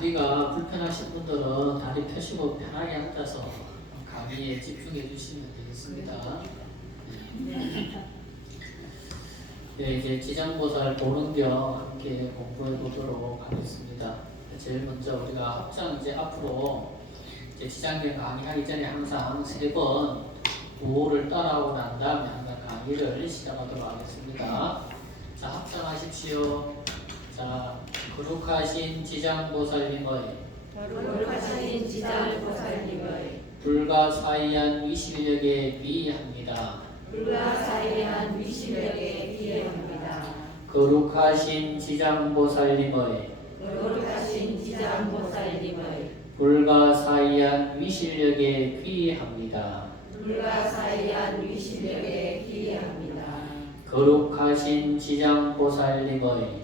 다리가 불편하신 분들은 다리 펴시고 편하게 앉아서 강의에 집중해 주시면 되겠습니다. 네, 이제 지장보살 보는경 함께 공부해 보도록 하겠습니다. 제일 먼저 우리가 합장 이제 앞으로 이제 지장경 강의하기 전에 항상 3번 구호를 따라하고 난 다음에 항상 강의를 시작하도록 하겠습니다. 자, 합장하십시오. 자, 거룩하신 지장보살님의 불가사의한 위시력에 비합니다. 거룩하신 지장보살님의 불가사의한 위실력에 귀합니다. 거룩하신 지장보살님의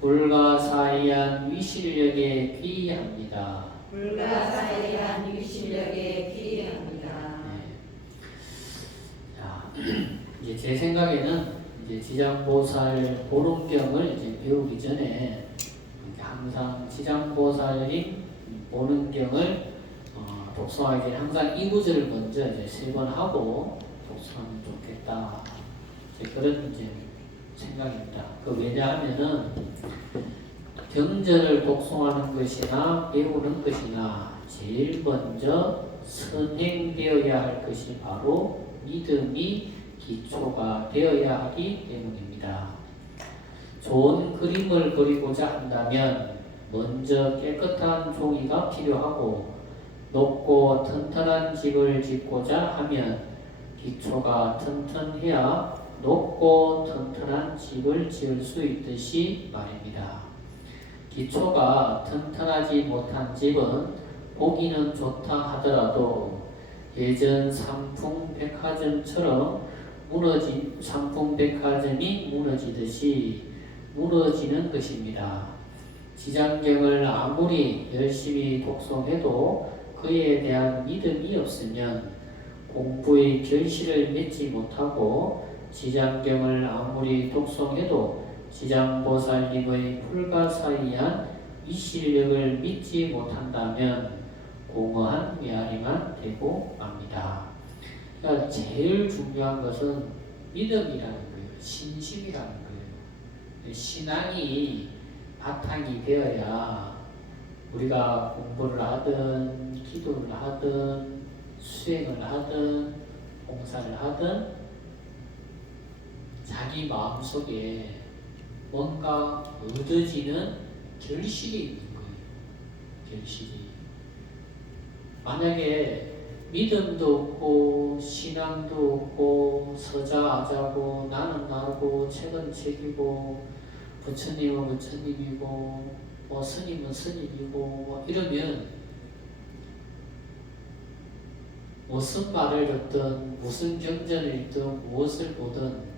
불가사의한 위실력에 귀합니다. 자, 이제 제 생각에는 이제 지장보살 보름경을 이제 배우기 전에 항상 지장보살님 보름경을 독서하기 전에 항상 이 구절을 먼저 이제 3번 하고 독서하면 좋겠다. 이제 그런 이제 생각입니다. 그 왜냐하면은 경전을 독송하는 것이나 배우는 것이나 제일 먼저 선행되어야 할 것이 바로 믿음이 기초가 되어야 하기 때문입니다. 좋은 그림을 그리고자 한다면 먼저 깨끗한 종이가 필요하고 높고 튼튼한 집을 짓고자 하면 기초가 튼튼해야 높고 튼튼한 집을 지을 수 있듯이 말입니다. 기초가 튼튼하지 못한 집은 보기는 좋다 하더라도 예전 상풍백화점처럼 상풍백화점이 무너지듯이 무너지는 것입니다. 지장경을 아무리 열심히 독송해도 그에 대한 믿음이 없으면 공부의 결실을 맺지 못하고 지장경을 아무리 독송해도 지장보살님의 불가사의한 위실력을 믿지 못한다면 공허한 메아리만 되고 맙니다. 그러니까 제일 중요한 것은 믿음이라는 거예요. 신심이라는 거예요. 신앙이 바탕이 되어야 우리가 공부를 하든 기도를 하든 수행을 하든 봉사를 하든 자기 마음속에 뭔가 얻어지는 결실이 있는 거예요. 결실이. 만약에 믿음도 없고 신앙도 없고 서자아자고 나는 나고 책은 책이고 부처님은 부처님이고 뭐 스님은 스님이고 뭐 이러면 무슨 말을 듣든 무슨 경전을 읽든 무엇을 보든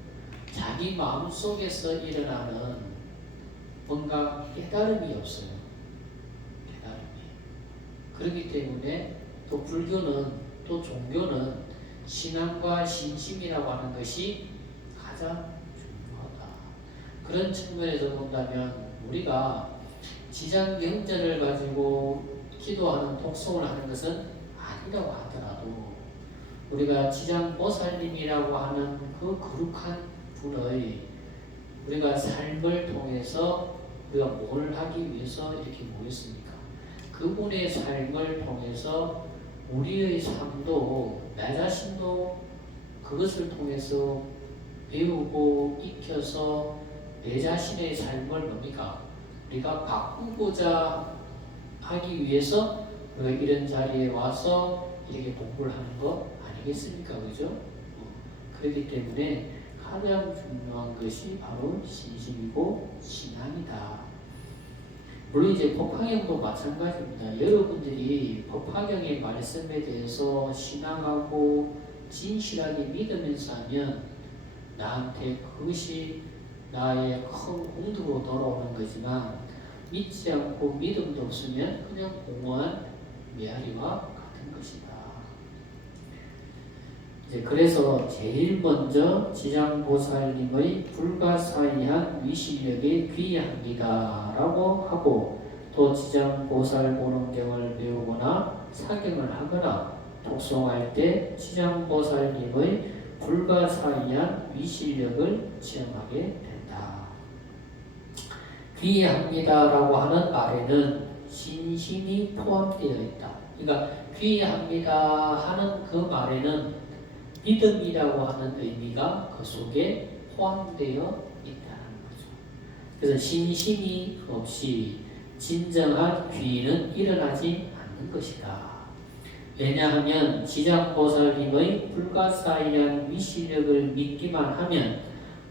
자기 마음속에서 일어나는 뭔가 깨달음이 없어요. 깨달음이. 그렇기 때문에 또 불교는 또 종교는 신앙과 신심이라고 하는 것이 가장 중요하다. 그런 측면에서 본다면 우리가 지장경전을 가지고 기도하는 독송을 하는 것은 아니라고 하더라도 우리가 지장보살님이라고 하는 그 거룩한 분의 우리가 삶을 통해서 우리가 뭘 하기 위해서 이렇게 모였습니까? 그분의 삶을 통해서 우리의 삶도 나 자신도 그것을 통해서 배우고 익혀서 내 자신의 삶을 뭡니까? 우리가 바꾸고자 하기 위해서 우리가 이런 자리에 와서 이렇게 공부를 하는 거 아니겠습니까? 그죠? 그렇기 때문에 가장 중요한 것이 바로 신심이고 신앙이다. 물론 이제 법화경도 마찬가지입니다. 여러분들이 법화경의 말씀에 대해서 신앙하고 진실하게 믿으면서 하면 나한테 그것이 나의 큰 공덕으로 돌아오는 거지만 믿지 않고 믿음도 없으면 그냥 공허한 메아리와 같은 것이다. 이제 그래서 제일 먼저 지장보살님의 불가사의한 위실력에 귀의합니다라고 하고, 또 지장보살 보는경을 배우거나 사경을 하거나 독송할 때 지장보살님의 불가사의한 위실력을 체험하게 된다. 귀의합니다라고 하는 말에는 신심이 포함되어 있다. 그러니까 귀의합니다 하는 그 말에는 믿음이라고 하는 의미가 그 속에 포함되어 있다는 거죠. 그래서 신심이 없이 진정한 귀의는 일어나지 않는 것이다. 왜냐하면 지장보살님의 불가사의한 위실력을 믿기만 하면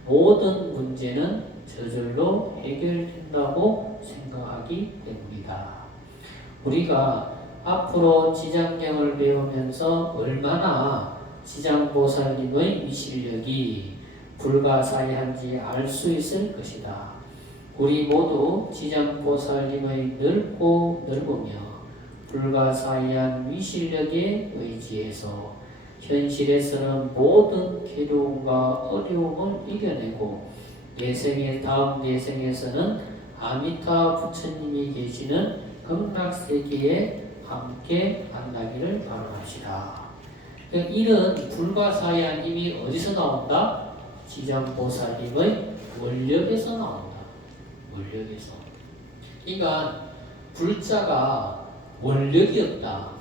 모든 문제는 저절로 해결된다고 생각하기 때문이다. 우리가 앞으로 지장경을 배우면서 얼마나 지장보살님의 위실력이 불가사의한지 알 수 있을 것이다. 우리 모두 지장보살님의 넓고 넓으며 불가사의한 위실력에 의지해서 현실에서는 모든 괴로움과 어려움을 이겨내고 다음 내생에서는 아미타 부처님이 계시는 극락세계에 함께 만나기를 바랍시다. 이런 불가사의한 힘이 어디서 나온다? 지장보살님의 원력에서 나온다. 원력에서. 그러니까 불자가 원력이 없다.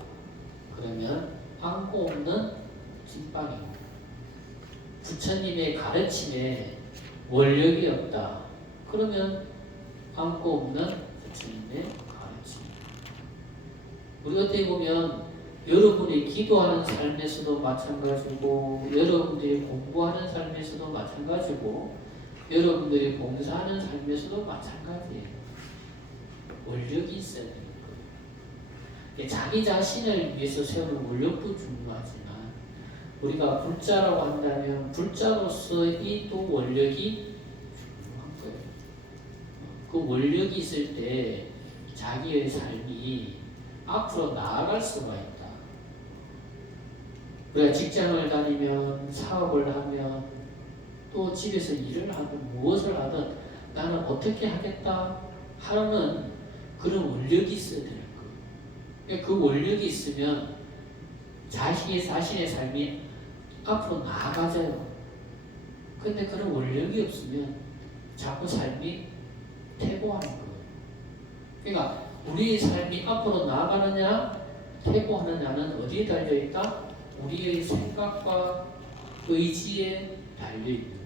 그러면 안고 없는 찐빵이고, 부처님의 가르침에 원력이 없다. 그러면 안고 없는 부처님의 가르침. 우리 어떻게 보면 여러분이 기도하는 삶에서도 마찬가지고, 여러분들이 공부하는 삶에서도 마찬가지고, 여러분들이 봉사하는 삶에서도 마찬가지예요. 원력이 있어야 되는 거예요. 자기 자신을 위해서 세우는 원력도 중요하지만, 우리가 불자라고 한다면 불자로서의 또 원력이 중요한 거예요. 그 원력이 있을 때 자기의 삶이 앞으로 나아갈 수가 있다. 우리가 직장을 다니면, 사업을 하면, 또 집에서 일을 하든 무엇을 하든 나는 어떻게 하겠다 하는 그런 원력이 있어야 되는 거예요. 그러니까 그 원력이 있으면 자신의 삶이 앞으로 나아가져요. 근데 그런 원력이 없으면 자꾸 삶이 퇴보하는 거예요. 그러니까 우리의 삶이 앞으로 나아가느냐 퇴보하느냐는 어디에 달려있다? 우리의 생각과 의지에 달려있는 거예요.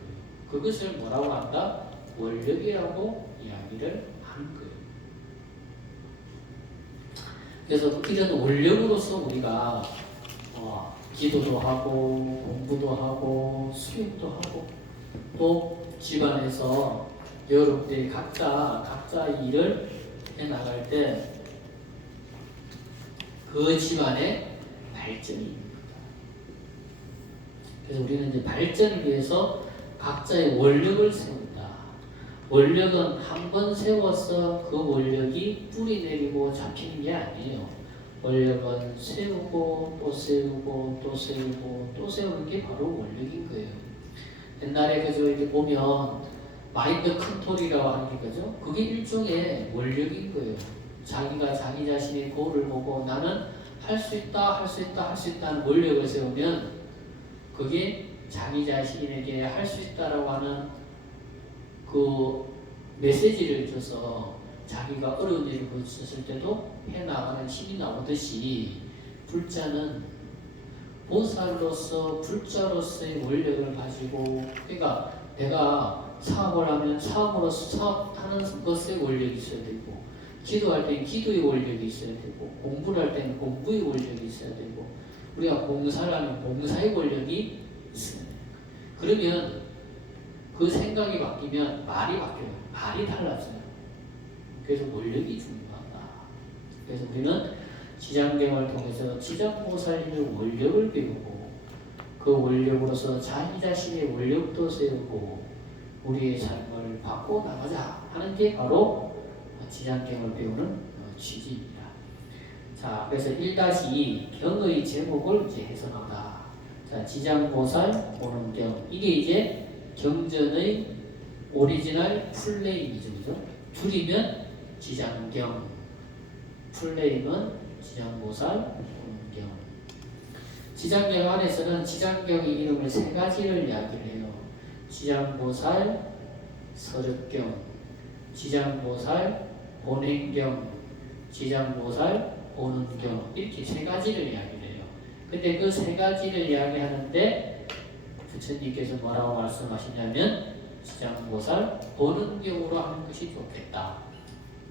그것을 뭐라고 한다? 원력이라고 이야기를 하는 거예요. 그래서 이런 원력으로서 우리가 기도도 하고 공부도 하고 수행도 하고, 또 집안에서 여러분들이 각자 일을 해나갈 때 그 집안에 발전이 있는 거다. 그래서 우리는 이제 발전을 위해서 각자의 원력을 세운다. 원력은 한 번 세워서 그 원력이 뿌리 내리고 잡히는 게 아니에요. 원력은 세우고 또 세우고 또 세우고 또 세우는 게 바로 원력인 거예요. 옛날에 그저 이렇게 보면 마인드 컨트롤이라고 하는 게 그죠? 그게 일종의 원력인 거예요. 자기가 자기 자신의 고를 보고 나는 할 수 있다, 할 수 있다, 할 수 있다는 원력을 세우면 그게 자기 자신에게 할 수 있다라고 하는 그 메시지를 줘서 자기가 어려운 일을 부딪혔을 때도 해나가는 힘이 나오듯이, 불자는 보살로서 불자로서의 원력을 가지고, 그러니까 내가 사업을 하면 사업으로서 사업하는 것에 원력이 있어야 되고, 기도할 때는 기도의 원력이 있어야 되고, 공부를 할 때는 공부의 원력이 있어야 되고, 우리가 봉사를 하면 봉사의 원력이 있어야 돼요. 그러면 그 생각이 바뀌면 말이 바뀌어요. 말이 달라져요. 그래서 원력이 중요하다. 그래서 우리는 지장경을 통해서 지장보살님의 원력을 배우고, 그 원력으로서 자기 자신의 원력도 세우고 우리의 삶을 바꿔 나가자 하는 게 바로 지장경을 배우는 취지입니다. 자, 그래서 1-2 경의 제목을 이제 해석한다. 자, 자, 지장보살 보는 경. 이게 이제 경전의 오리지널 풀네임이죠. 그죠? 줄이면 지장경. 풀네임은 지장보살 보는 경. 지장경 안에서는 지장경의 이름을 세 가지를 이야기를 해요. 지장보살 서륵경, 지장보살 본행경, 지장보살 보는경, 이렇게 세 가지를 이야기를 해요. 근데 그 세 가지를 이야기하는데 부처님께서 뭐라고 말씀하시냐면 지장보살 보는경으로 하는 것이 좋겠다.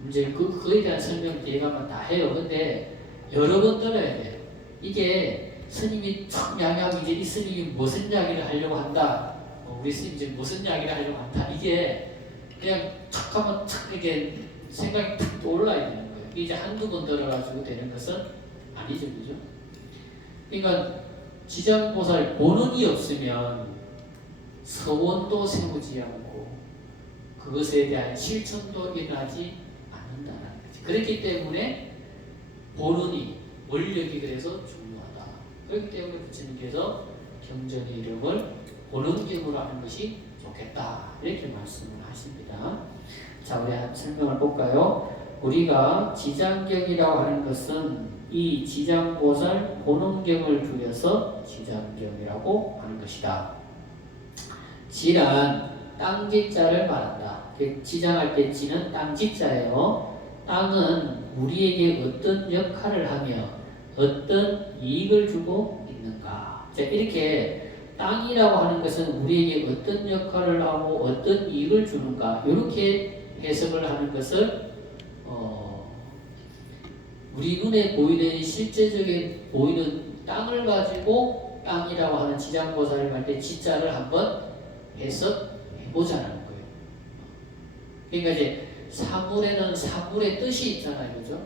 이제 그에 대한 설명 뒤에 가면 다 해요. 근데 여러 번 들어야 돼요. 이게 스님이 툭 이야기하면 이제 이 스님이 무슨 이야기를 하려고 한다. 우리 스님 이제 무슨 이야기를 하려고 한다. 이게 그냥 툭 하면 툭 이렇게 생각이 탁 떠올라야 되는 거예요. 이제 한두 번 들어가지고 되는 것은 아니죠. 그죠? 그러니까 지장보살 본원이 없으면 서원도 세우지 않고 그것에 대한 실천도 일어나지 않는다는 거죠. 그렇기 때문에 본원이 원력이 그래서 중요하다. 그렇기 때문에 부처님께서 경전의 이름을 본원경으로 하는 것이 좋겠다. 이렇게 말씀을 하십니다. 자, 우리 한 설명을 볼까요? 우리가 지장경이라고 하는 것은 이 지장보살 본원경을 줄여서 지장경이라고 하는 것이다. 지란 땅지자를 말한다. 지장할 때 지는 땅지자예요. 땅은 우리에게 어떤 역할을 하며 어떤 이익을 주고 있는가. 자, 이렇게 땅이라고 하는 것은 우리에게 어떤 역할을 하고 어떤 이익을 주는가. 이렇게 해석을 하는 것을 우리 눈에 보이는 실제적인 보이는 땅을 가지고 땅이라고 하는 지장보살을 할 때 지자를 한번 해석해보자는 거예요. 그러니까 이제 사물에는 사물의 뜻이 있잖아요. 그죠?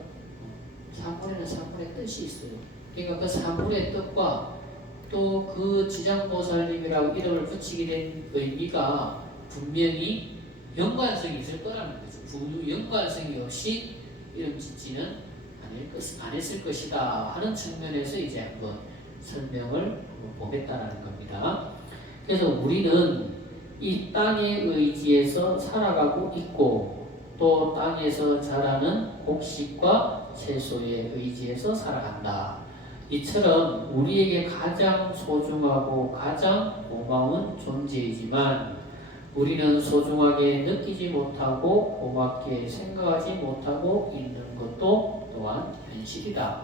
사물에는 사물의 뜻이 있어요. 그러니까 그 사물의 뜻과 또 그 지장보살님이라고 이름을 붙이게 된 의미가 분명히 연관성이 있을 거라는 거죠. 연관성이 없이 이름 짓지는 안 했을 것이다 하는 측면에서 이제 한번 설명을 보겠다라는 겁니다. 그래서 우리는 이 땅의 의지에서 살아가고 있고 또 땅에서 자라는 곡식과 채소의 의지에서 살아간다. 이처럼 우리에게 가장 소중하고 가장 고마운 존재이지만 우리는 소중하게 느끼지 못하고 고맙게 생각하지 못하고 있는 것도 또한 현실이다.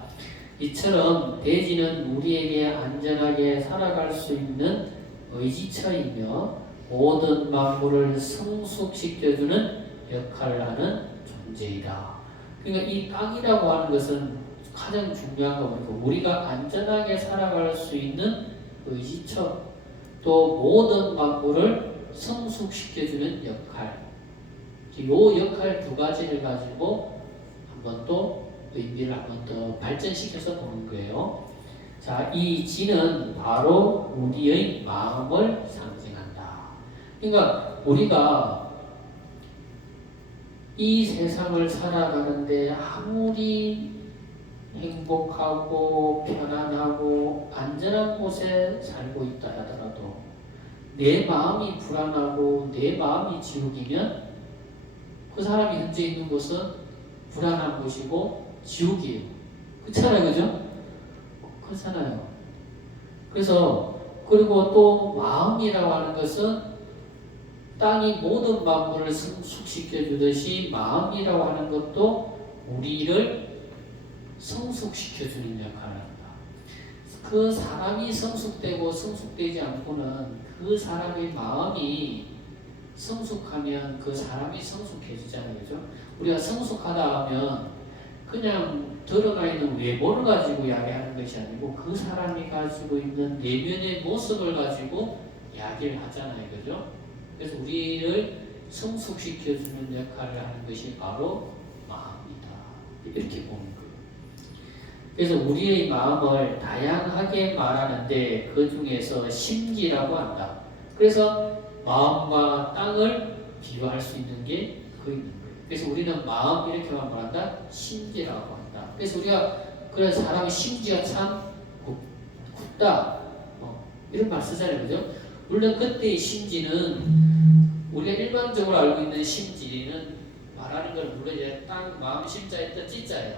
이처럼 대지는 우리에게 안전하게 살아갈 수 있는 의지처이며 모든 만물을 성숙시켜주는 역할을 하는 존재이다. 그러니까 이 땅이라고 하는 것은 가장 중요한 거 보니까 우리가 안전하게 살아갈 수 있는 의지처, 또 모든 만물을 성숙시켜주는 역할. 이 역할 두 가지를 가지고 한번 또 의미를 한번 더 발전시켜서 보는 거예요. 자, 이 지는 바로 우리의 마음을 상징한다. 그러니까 우리가 이 세상을 살아가는데 아무리 행복하고 편안하고 안전한 곳에 살고 있다 하더라도 내 마음이 불안하고 내 마음이 지옥이면 그 사람이 현재 있는 곳은 불안한 곳이고 지옥이에요. 그렇잖아요. 그죠? 그렇잖아요. 그래서 그리고 또 마음이라고 하는 것은 땅이 모든 만물을 성숙시켜 주듯이 마음이라고 하는 것도 우리를 성숙시켜 주는 역할을 한다. 그 사람이 성숙되고 성숙되지 않고는 그 사람의 마음이 성숙하면 그 사람이 성숙해지잖아요. 그죠? 우리가 성숙하다 하면 그냥 드러나 있는 외모를 가지고 이야기하는 것이 아니고 그 사람이 가지고 있는 내면의 모습을 가지고 이야기를 하잖아요. 그죠? 그래서 우리를 성숙시켜주는 역할을 하는 것이 바로 마음이다. 이렇게 보는 거예요. 그래서 우리의 마음을 다양하게 말하는데 그 중에서 심지라고 한다. 그래서 마음과 땅을 비교할 수 있는 게 그 있는 거예요. 그래서 우리는 마음 이렇게만 말한다. 심지라고 한다. 그래서 우리가 그래서 사람의 심지가 참 굳다. 이런 말 쓰잖아요. 그죠? 물론 그때의 심지는 우리가 일반적으로 알고 있는 심지는 말하는 걸 물론 이제 땅, 마음, 심자의 뜻, 지자예요.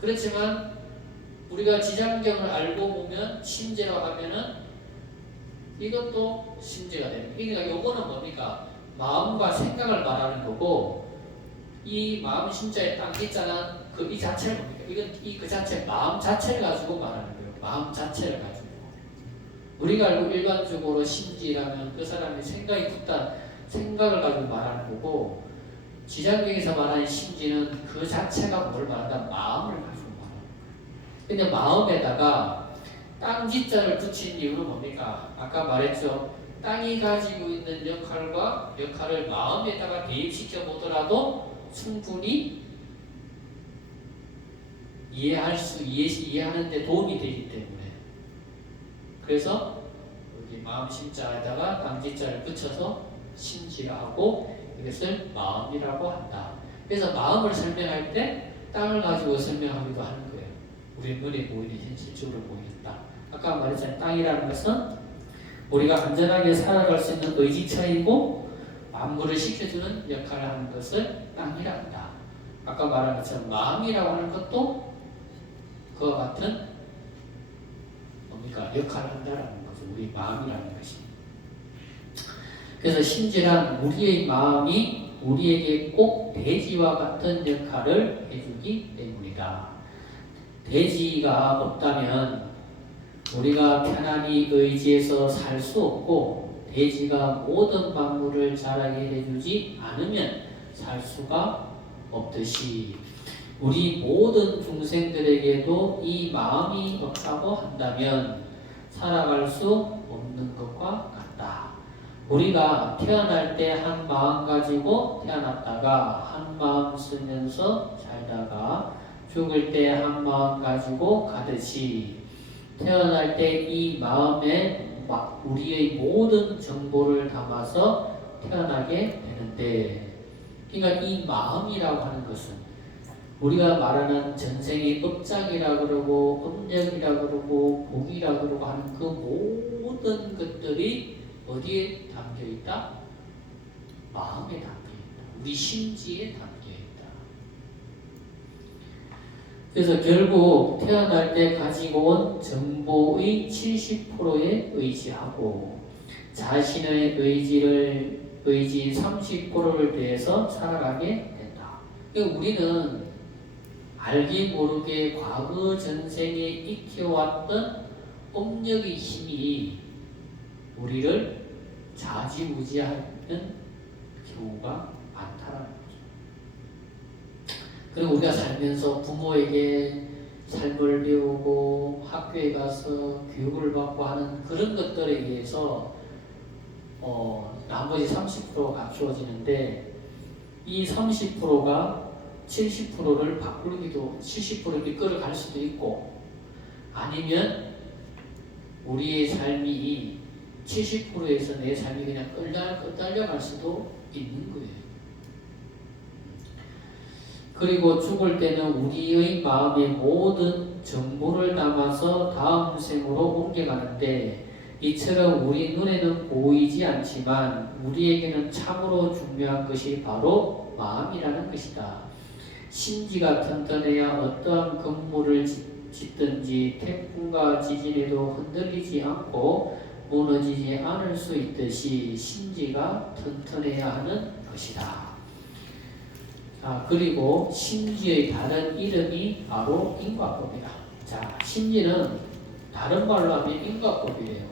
그렇지만 우리가 지장경을 알고 보면 심지라고 하면은 이것도 심지가 됩니다. 그러니까 요거는 뭡니까? 마음과 생각을 말하는 거고 이 마음 심자의 땅 있잖아. 그 이 자체를 뭡니까? 이건 이 그 자체 마음 자체를 가지고 말하는 거예요. 마음 자체를 가지고. 우리가 알고 일반적으로 심지라면 그 사람의 생각이 붙다 생각을 가지고 말하는 거고 지장경에서 말하는 심지는 그 자체가 뭘 말한다? 마음을 가지고 말하는 거예요. 근데 마음에다가 땅 지자를 붙인 이유는 뭡니까? 아까 말했죠. 땅이 가지고 있는 역할을 마음에다가 대입시켜 보더라도 충분히 이해하는 데 도움이 되기 때문에. 그래서 여기 마음 심자에다가 땅 지자를 붙여서 심지라고 이것을 마음이라고 한다. 그래서 마음을 설명할 때 땅을 가지고 설명하기도 하는 거예요. 우리 눈에 보이는 현실적으로 보인다. 아까 말했잖아요. 땅이라는 것은 우리가 안전하게 살아갈 수 있는 의지처이고 만물을 시켜주는 역할을 하는 것을 땅이라 한다. 아까 말한 것처럼 마음이라고 하는 것도 그와 같은 뭡니까? 역할을 한다라는 거죠. 우리 마음이라는 것이. 그래서 심지란 우리의 마음이 우리에게 꼭 대지와 같은 역할을 해주기 때문이다. 대지가 없다면 우리가 편안히 의지해서 살 수 없고 대지가 모든 만물을 자라게 해주지 않으면 살 수가 없듯이 우리 모든 중생들에게도 이 마음이 없다고 한다면 살아갈 수 없는 것과 같다. 우리가 태어날 때 한 마음 가지고 태어났다가 한 마음 쓰면서 살다가 죽을 때 한 마음 가지고 가듯이 태어날 때 이 마음에 우리의 모든 정보를 담아서 태어나게 되는데, 그러니까 이 마음이라고 하는 것은 우리가 말하는 전생의 업장이라고 그러고 업력이라고 그러고 복이라고 그러고 하는 그 모든 것들이 어디에 담겨 있다? 마음에 담겨 있다. 우리 심지에 담겨 있다. 그래서 결국 태어날 때 가지고 온 정보의 70%에 의지하고 자신의 의지 30%를 대해서 살아가게 된다. 그러니까 우리는 알게 모르게 과거 전생에 익혀왔던 업력의 힘이 우리를 좌지우지하는 경우가 많다라는 거죠. 그리고 우리가 살면서 부모에게 삶을 배우고 학교에 가서 교육을 받고 하는 그런 것들에 의해서 나머지 30%가 갖추어지는데 이 30%가 70%를 바꾸기도 70%를 끌어갈 수도 있고 아니면 우리의 삶이 70%에서 내 삶이 그냥 끌달려갈 수도 있는 거예요. 그리고 죽을 때는 우리의 마음의 모든 정보를 담아서 다음 생으로 옮겨가는데 이처럼 우리 눈에는 보이지 않지만 우리에게는 참으로 중요한 것이 바로 마음이라는 것이다. 심지가 튼튼해야 어떠한 건물을 짓든지 태풍과 지진에도 흔들리지 않고 무너지지 않을 수 있듯이 심지가 튼튼해야 하는 것이다. 그리고 심지의 다른 이름이 바로 인과법이다. 자, 심지는 다른 말로 하면 인과법이에요.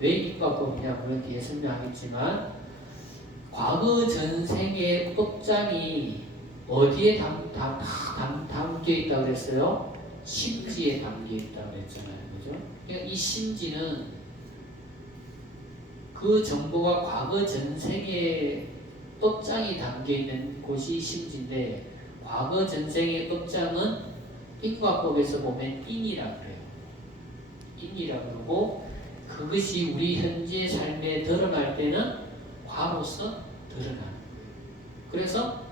왜 인과법이냐? 물론 뒤에 설명하겠지만 과거 전생의 업장이 어디에 담겨 있다고 그랬어요? 심지에 담겨 있다고 그랬잖아요. 그죠? 그러니까 이 심지는 그 정보가 과거 전생의 업장이 담겨 있는 곳이 심지인데 과거 전생의 업장은 인과법에서 보면 인이라고 그래요. 인이라고 그러고 그것이 우리 현재 삶에 드러날 때는 과로서 드러나는 거예요. 그래서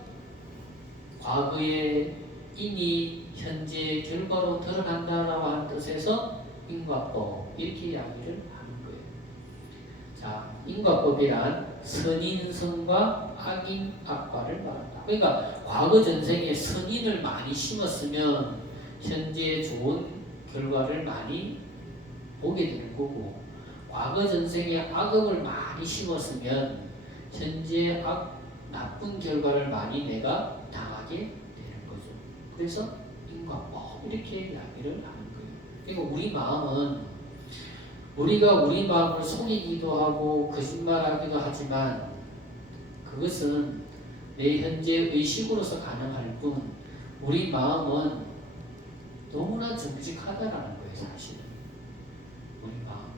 과거의 인이 현재 결과로 드러난다라고 하는 뜻에서 인과법, 이렇게 이야기를 하는 거예요. 자, 인과법이란 선인성과 악인 악과를 말한다. 그러니까 과거 전생에 선인을 많이 심었으면 현재 좋은 결과를 많이 보게 되는 거고, 과거 전생에 악업을 많이 심었으면 현재 나쁜 결과를 많이 내가 당하게 되는 거죠. 그래서 인과법 이렇게 이야기를 하는 거예요. 그러니까 우리 마음은 우리가 우리 마음을 속이기도 하고 거짓말하기도 하지만 그것은 내 현재 의식으로서 가능할 뿐 우리 마음은 너무나 정직하다라는 거예요. 사실은 우리 마음은.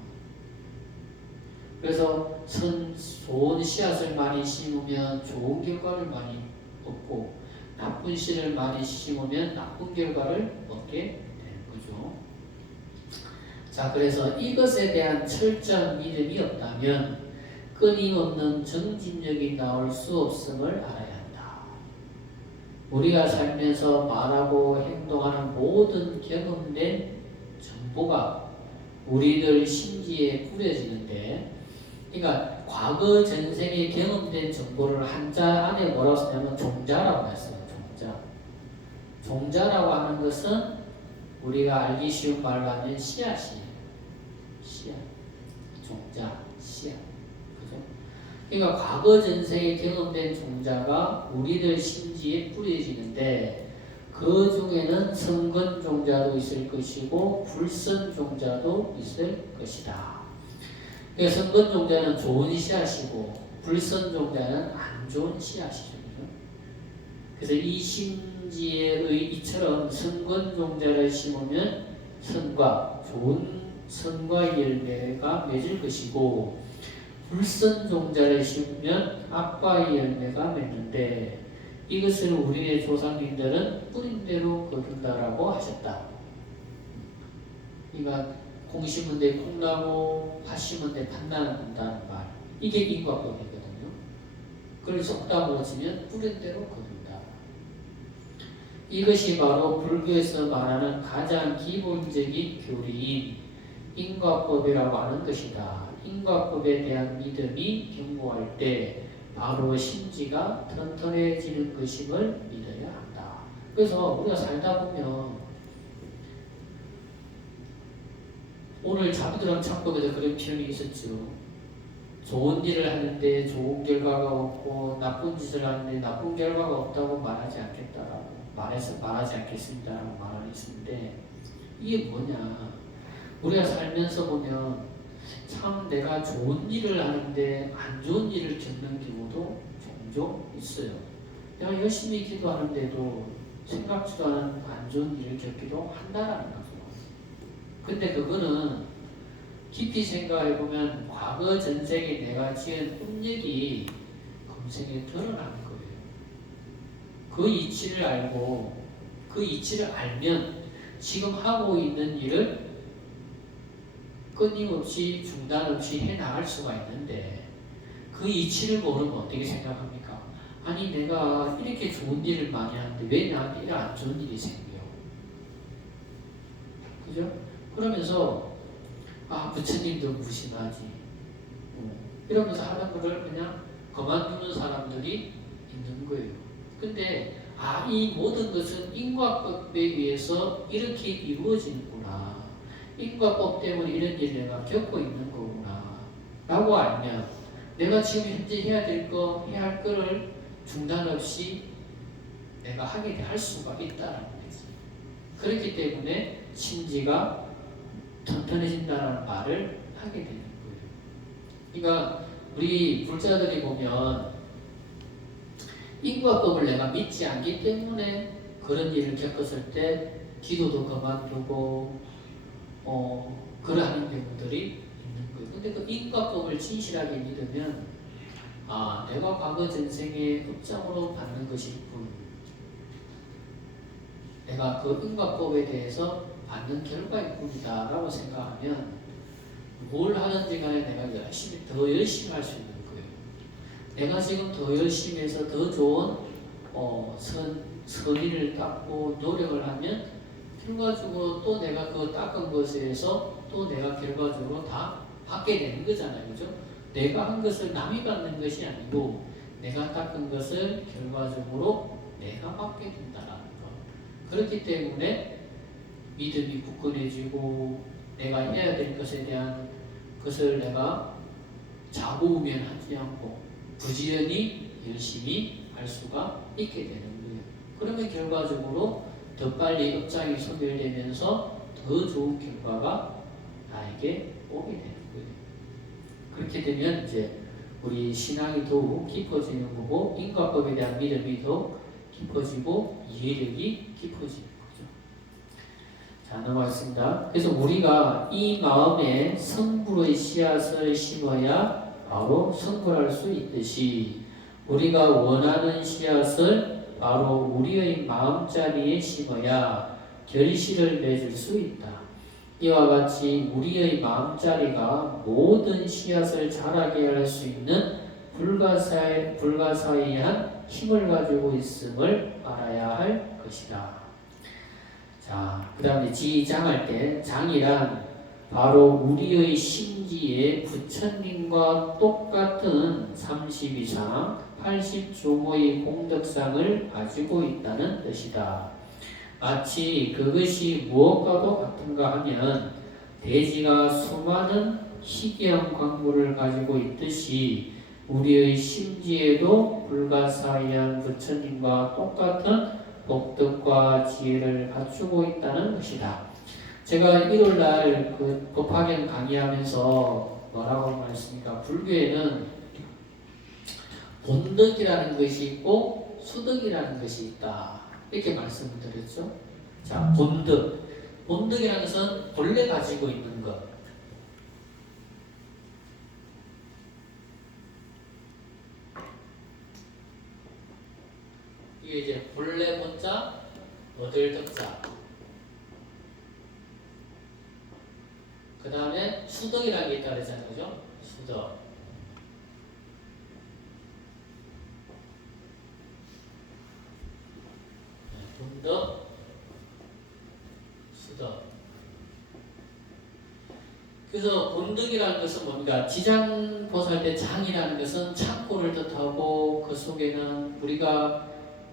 그래서 좋은 씨앗을 많이 심으면 좋은 결과를 많이 얻고 나쁜 씨를 많이 심으면 나쁜 결과를 얻게 되는 거죠. 자, 그래서 이것에 대한 철저한 믿음이 없다면 끊임없는 정진력이 나올 수 없음을 알아야 한다. 우리가 살면서 말하고 행동하는 모든 경험된 정보가 우리들 심지에 뿌려지는데, 그러니까 과거 전생에 경험된 정보를 한자 안에 뭐라고 쓰냐면 종자라고 했어요. 종자. 종자라고 하는 것은 우리가 알기 쉬운 말로 하면 씨앗이에요. 씨앗. 종자, 씨앗. 그죠? 그러니까 과거 전생에 경험된 종자가 우리들 심지에 뿌려지는데 그 중에는 성건 종자도 있을 것이고 불선 종자도 있을 것이다. 그러니까 성건 종자는 좋은 씨앗이고 불선 종자는 안 좋은 씨앗이죠. 그래서 이 심지의 이처럼 성건 종자를 심으면 선과 좋은 선과 열매가 맺을 것이고 불선 종자를 심으면 악과의 열매가 맺는데 이것을 우리의 조상님들은 뿌린 대로 거둔다라고 하셨다. 그러니까 콩 심은 데 콩 나고 팥 심은 데 팥 난다는 말, 이게 인과법이거든요. 그걸 속다 못치면 뿌린 대로 거둔다. 이것이 바로 불교에서 말하는 가장 기본적인 교리인 인과법이라고 하는 것이다. 인과법에 대한 믿음이 견고할 때 바로 심지가 튼튼해지는 것임을 믿어야 한다. 그래서 우리가 살다 보면 오늘 자비드람 창법에도 그런 표현이 있었죠. 좋은 일을 하는데 좋은 결과가 없고 나쁜 짓을 하는데 나쁜 결과가 없다고 말하지 않겠다라고 말하지 않겠습니다라고 말하는 있는데 이게 뭐냐? 우리가 살면서 보면 참 내가 좋은 일을 하는데 안 좋은 일을 겪는 경우도 종종 있어요. 내가 열심히 기도하는데도 생각지도 않은 안 좋은 일을 겪기도 한다라는 거죠. 근데 그거는 깊이 생각해보면 과거 전생에 내가 지은 업력이 금생에 드러나는 거예요. 그 이치를 알고 그 이치를 알면 지금 하고 있는 일을 끊임없이 중단 없이 해나갈 수가 있는데 그 이치를 모르면 어떻게 생각합니까? 아니 내가 이렇게 좋은 일을 많이 하는데 왜 나한테 이런 안 좋은 일이 생겨? 그죠? 그러면서 부처님도 무심하지 이러면서 하는 거를 그냥 그만두는 사람들이 있는 거예요. 근데 이 모든 것은 인과법에 의해서 이렇게 이루어지는구나. 인과법 때문에 이런 일을 내가 겪고 있는 거구나 라고 알면 내가 지금 현재 해야 할 거를 중단 없이 내가 할 수가 있다는 거지. 그렇기 때문에 심지가 튼튼해진다는 말을 하게 되는 거예요. 그러니까 우리 불자들이 보면 인과법을 내가 믿지 않기 때문에 그런 일을 겪었을 때 기도도 그만두고 그러한 경우들이 있는 거예요. 근데 그 인과법을 진실하게 믿으면 내가 과거 전생에 업장으로 받는 것일 뿐 내가 그 인과법에 대해서 받는 결과일 뿐이다 라고 생각하면 뭘 하든지 간에 내가 더 열심히 할 수 있는 거예요. 내가 지금 더 열심히 해서 더 좋은 선의를 닦고 노력을 하면 결과적으로 또 내가 그 닦은 것에서 또 내가 결과적으로 다 받게 되는 거잖아요. 그죠? 내가 한 것을 남이 받는 것이 아니고 내가 닦은 것을 결과적으로 내가 받게 된다라는 거. 그렇기 때문에 믿음이 굳건해지고 내가 해야 될 것에 대한 것을 내가 자고우면하지 않고 부지런히 열심히 할 수가 있게 되는 거예요. 그러면 결과적으로 더 빨리 업장이 소멸되면서 더 좋은 결과가 나에게 오게 되는 거예요. 그렇게 되면 이제 우리 신앙이 더욱 깊어지는 거고 인과법에 대한 믿음이 더 깊어지고 이해력이 깊어지는 거죠. 자, 넘어가겠습니다. 그래서 우리가 이 마음에 성불의 씨앗을 심어야 바로 성불할 수 있듯이 우리가 원하는 씨앗을 바로 우리의 마음자리에 심어야 결실을 맺을 수 있다. 이와 같이 우리의 마음자리가 모든 씨앗을 자라게 할 수 있는 불가사의한 힘을 가지고 있음을 알아야 할 것이다. 자, 그 다음에 지장할 때 장이란 바로 우리의 심지에 부처님과 똑같은 30 이상 80조모의 공덕상을 가지고 있다는 뜻이다. 마치 그것이 무엇과도 같은가 하면 대지가 수많은 희귀한 광물을 가지고 있듯이 우리의 심지에도 불가사의한 부처님과 똑같은 복덕과 지혜를 갖추고 있다는 것이다. 제가 일요일날 그 법화경 강의하면서 뭐라고 말했습니까? 불교에는 본덕이라는 것이 있고 수덕이라는 것이 있다. 이렇게 말씀을 드렸죠. 자, 본덕. 본덕이라는 것은 본래 가지고 있는 것. 이게 이제 본래 본자, 얻을 덕자. 그 다음에 수덕이라는 게 있다 그랬잖아요. 그죠? 수덕. 본덕, 수덕. 그래서 본덕이라는 것은 뭡니까? 지장보살 장이라는 것은 창고를 뜻하고 그 속에는 우리가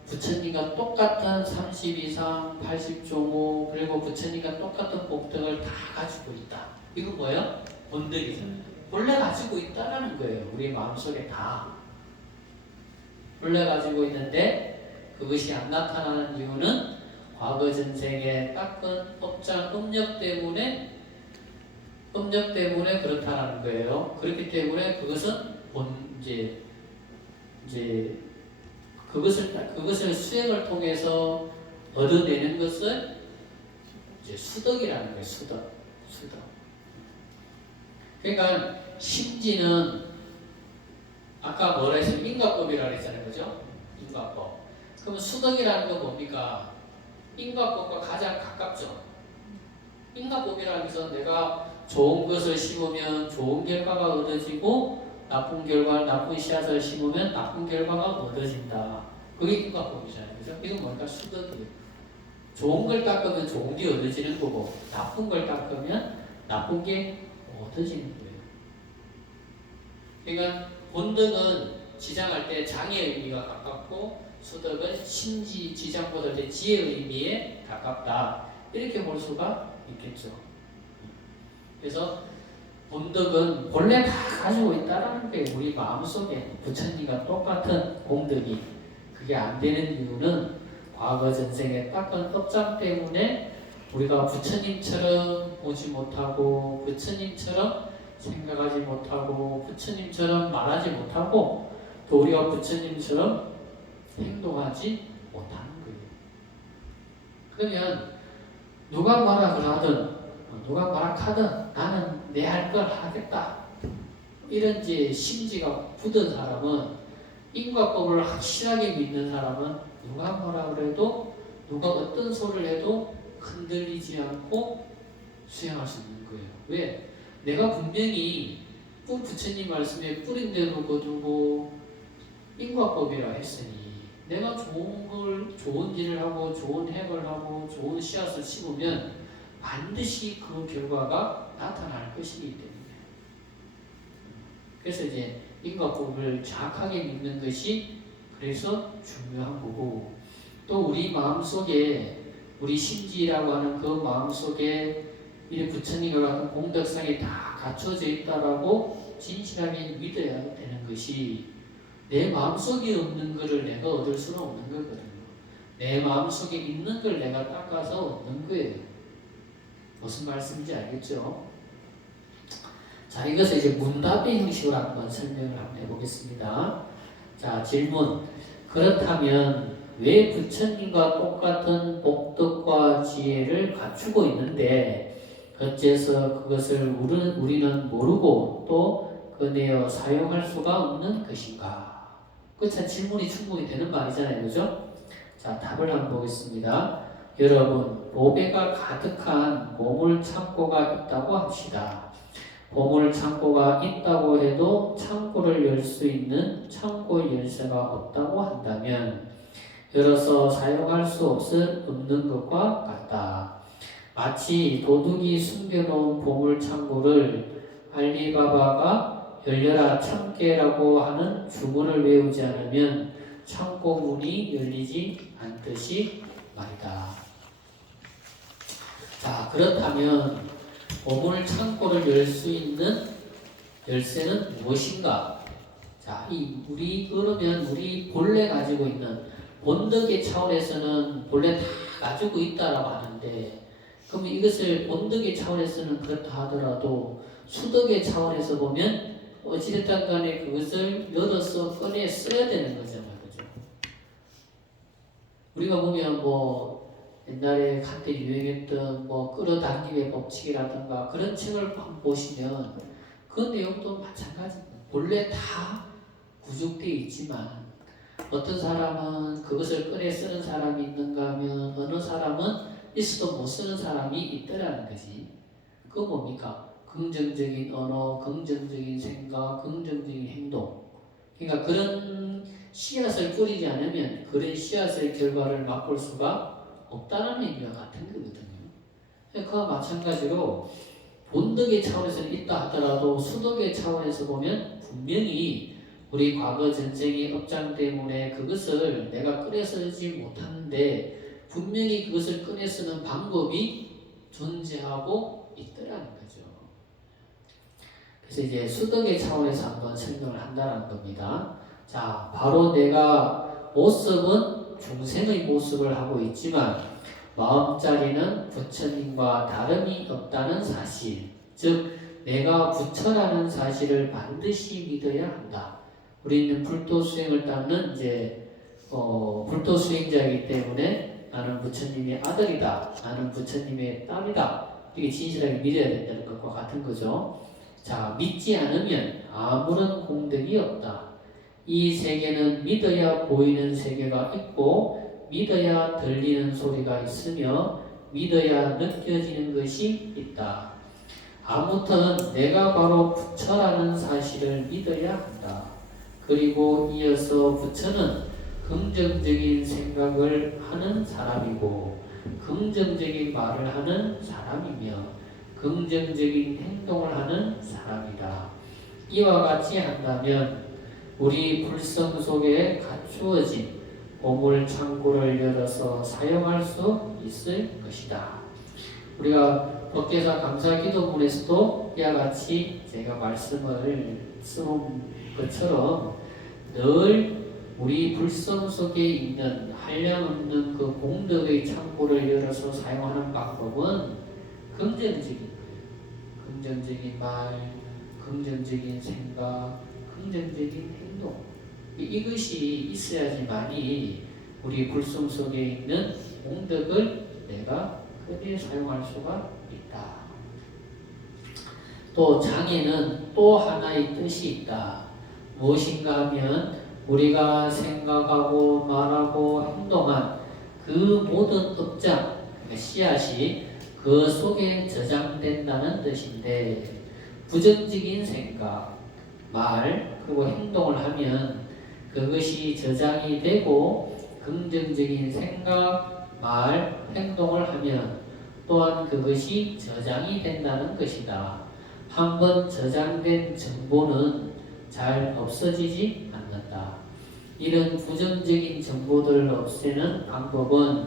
부처님과 똑같은 30 이상 80조모 그리고 부처님과 똑같은 복덕을 다 가지고 있다. 이거 뭐예요? 본덕이잖아요. 본래 가지고 있다라는 거예요. 우리 마음속에 다. 본래 가지고 있는데 그것이 안 나타나는 이유는 과거 전생에 닦은 업장 업력 때문에 그렇다라는 거예요. 그렇기 때문에 그것은 이제 그것을 수행을 통해서 얻어내는 것을 이제 수덕이라는 거예요. 수덕. 그러니까 심지는 아까 뭐라 했어요? 인과법이라고 했잖아요. 그죠? 인과법. 그러면 수덕이라는 건 뭡니까? 인과법과 가장 가깝죠. 인과법이라는 것은 내가 좋은 것을 심으면 좋은 결과가 얻어지고 나쁜 씨앗을 심으면 나쁜 결과가 얻어진다. 그게 인과법이잖아요. 그죠? 이건 뭘까? 수덕이에요. 좋은 걸 닦으면 좋은 게 얻어지는 거고 나쁜 걸 닦으면 나쁜 게 얻어지는 거예요. 그러니까 본덕은 지장할 때 장의 의미가 가깝고 수덕은 지장보다 지혜의 의미에 가깝다. 이렇게 볼 수가 있겠죠. 그래서 본덕은 본래 다 가지고 있다라는 게 우리 마음속에 부처님과 똑같은 공덕이 그게 안 되는 이유는 과거 전생에 닦은 업장 때문에 우리가 부처님처럼 보지 못하고 부처님처럼 생각하지 못하고 부처님처럼 말하지 못하고 또 우리가 부처님처럼 행동하지 못하는 거예요. 그러면 누가 뭐라 그러든 누가 뭐라 하든 나는 내 할 걸 하겠다. 이런 이제 심지가 굳은 사람은 인과법을 확실하게 믿는 사람은 누가 뭐라 그래도 누가 어떤 소리를 해도 흔들리지 않고 수행할 수 있는 거예요. 왜? 내가 분명히 부처님 말씀에 뿌린 대로 거두고 인과법이라 했으니 내가 좋은 일을 하고 좋은 행을 하고 좋은 씨앗을 심으면 반드시 그 결과가 나타날 것이기 때문에. 그래서 이제 인과법을 정확하게 믿는 것이 그래서 중요한 거고, 또 우리 마음속에 우리 심지라고 하는 그 마음속에 이 부처님과 같은 공덕상이 다 갖춰져 있다라고 진실하게 믿어야 되는 것이, 내 마음속에 없는 것을 내가 얻을 수는 없는 거거든요. 내 마음속에 있는 걸 내가 닦아서 얻는 거예요. 무슨 말씀인지 알겠죠? 자, 이것을 이제 문답의 형식으로 한번 설명을 한번 해보겠습니다. 자, 질문. 그렇다면 왜 부처님과 똑같은 복덕과 지혜를 갖추고 있는데 어째서 그것을 우리는 모르고 또 꺼내어 사용할 수가 없는 것인가? 그 참 질문이 충분히 되는 말이잖아요. 그죠? 자, 답을 한번 보겠습니다. 여러분, 보배가 가득한 보물 창고가 있다고 합시다. 보물 창고가 있다고 해도 창고를 열 수 있는 창고 열쇠가 없다고 한다면 열어서 사용할 수 없는 것과 같다. 마치 도둑이 숨겨놓은 보물 창고를 알리바바가 열려라 참깨라고 하는 주문을 외우지 않으면 창고 문이 열리지 않듯이 말이다. 자, 그렇다면 보물 창고를 열 수 있는 열쇠는 무엇인가? 자, 그러면 우리 본래 가지고 있는 본덕의 차원에서는 본래 다 가지고 있다라고 하는데, 그러면 이것을 본덕의 차원에서는 그렇다 하더라도 수덕의 차원에서 보면 어찌됐든 간에 그것을 열어서 꺼내 써야 되는 거잖아요. 그죠? 우리가 보면 옛날에 한때 유행했던 끌어당김의 법칙이라든가 그런 책을 한번 보시면 그 내용도 마찬가지입니다. 본래 다 구족되어 있지만 어떤 사람은 그것을 꺼내 쓰는 사람이 있는가 하면 어느 사람은 있어도 못 쓰는 사람이 있더라는 거지. 그거 뭡니까? 긍정적인 언어, 긍정적인 생각, 긍정적인 행동. 그러니까 그런 씨앗을 뿌리지 않으면 그런 씨앗의 결과를 맛볼 수가 없다는 의미와 같은 거거든요. 그와 마찬가지로 본덕의 차원에서는 있다 하더라도 수덕의 차원에서 보면 분명히 우리 과거 전생의 업장 때문에 그것을 내가 꺼내 쓰지 못하는데 분명히 그것을 꺼내 쓰는 방법이 존재하고 있더라는 거죠. 그래서 이제 수덕의 차원에서 한번 설명을 한다는 겁니다. 자, 바로 내가 모습은 중생의 모습을 하고 있지만 마음자리는 부처님과 다름이 없다는 사실, 즉 내가 부처라는 사실을 반드시 믿어야 한다. 우리는 불도 수행을 닦는 불도 수행자이기 때문에 나는 부처님의 아들이다, 나는 부처님의 딸이다, 이게 진실하게 믿어야 된다는 것과 같은 거죠. 자, 믿지 않으면 아무런 공덕이 없다. 이 세계는 믿어야 보이는 세계가 있고 믿어야 들리는 소리가 있으며 믿어야 느껴지는 것이 있다. 아무튼 내가 바로 부처라는 사실을 믿어야 한다. 그리고 이어서 부처는 긍정적인 생각을 하는 사람이고 긍정적인 말을 하는 사람이며 긍정적인 행동을 하는 사람이다. 이와 같이 한다면 우리 불성 속에 갖추어진 보물 창고를 열어서 사용할 수 있을 것이다. 우리가 법계사 감사기도문에서도 이와 같이 제가 말씀을 쓰는 것처럼 늘 우리 불성 속에 있는 한량없는 그 공덕의 창고를 열어서 사용하는 방법은 긍정적인 말, 긍정적인 생각, 긍정적인 행동, 이것이 있어야지만이 우리 불성 속에 있는 공덕을 내가 크게 사용할 수가 있다. 또 장에는 또 하나의 뜻이 있다. 무엇인가 하면 우리가 생각하고 말하고 행동한 그 모든 업장, 씨앗이 그 속에 저장된다는 뜻인데, 부정적인 생각, 말, 그리고 행동을 하면 그것이 저장이 되고 긍정적인 생각, 말, 행동을 하면 또한 그것이 저장이 된다는 것이다. 한번 저장된 정보는 잘 없어지지 않는다. 이런 부정적인 정보들을 없애는 방법은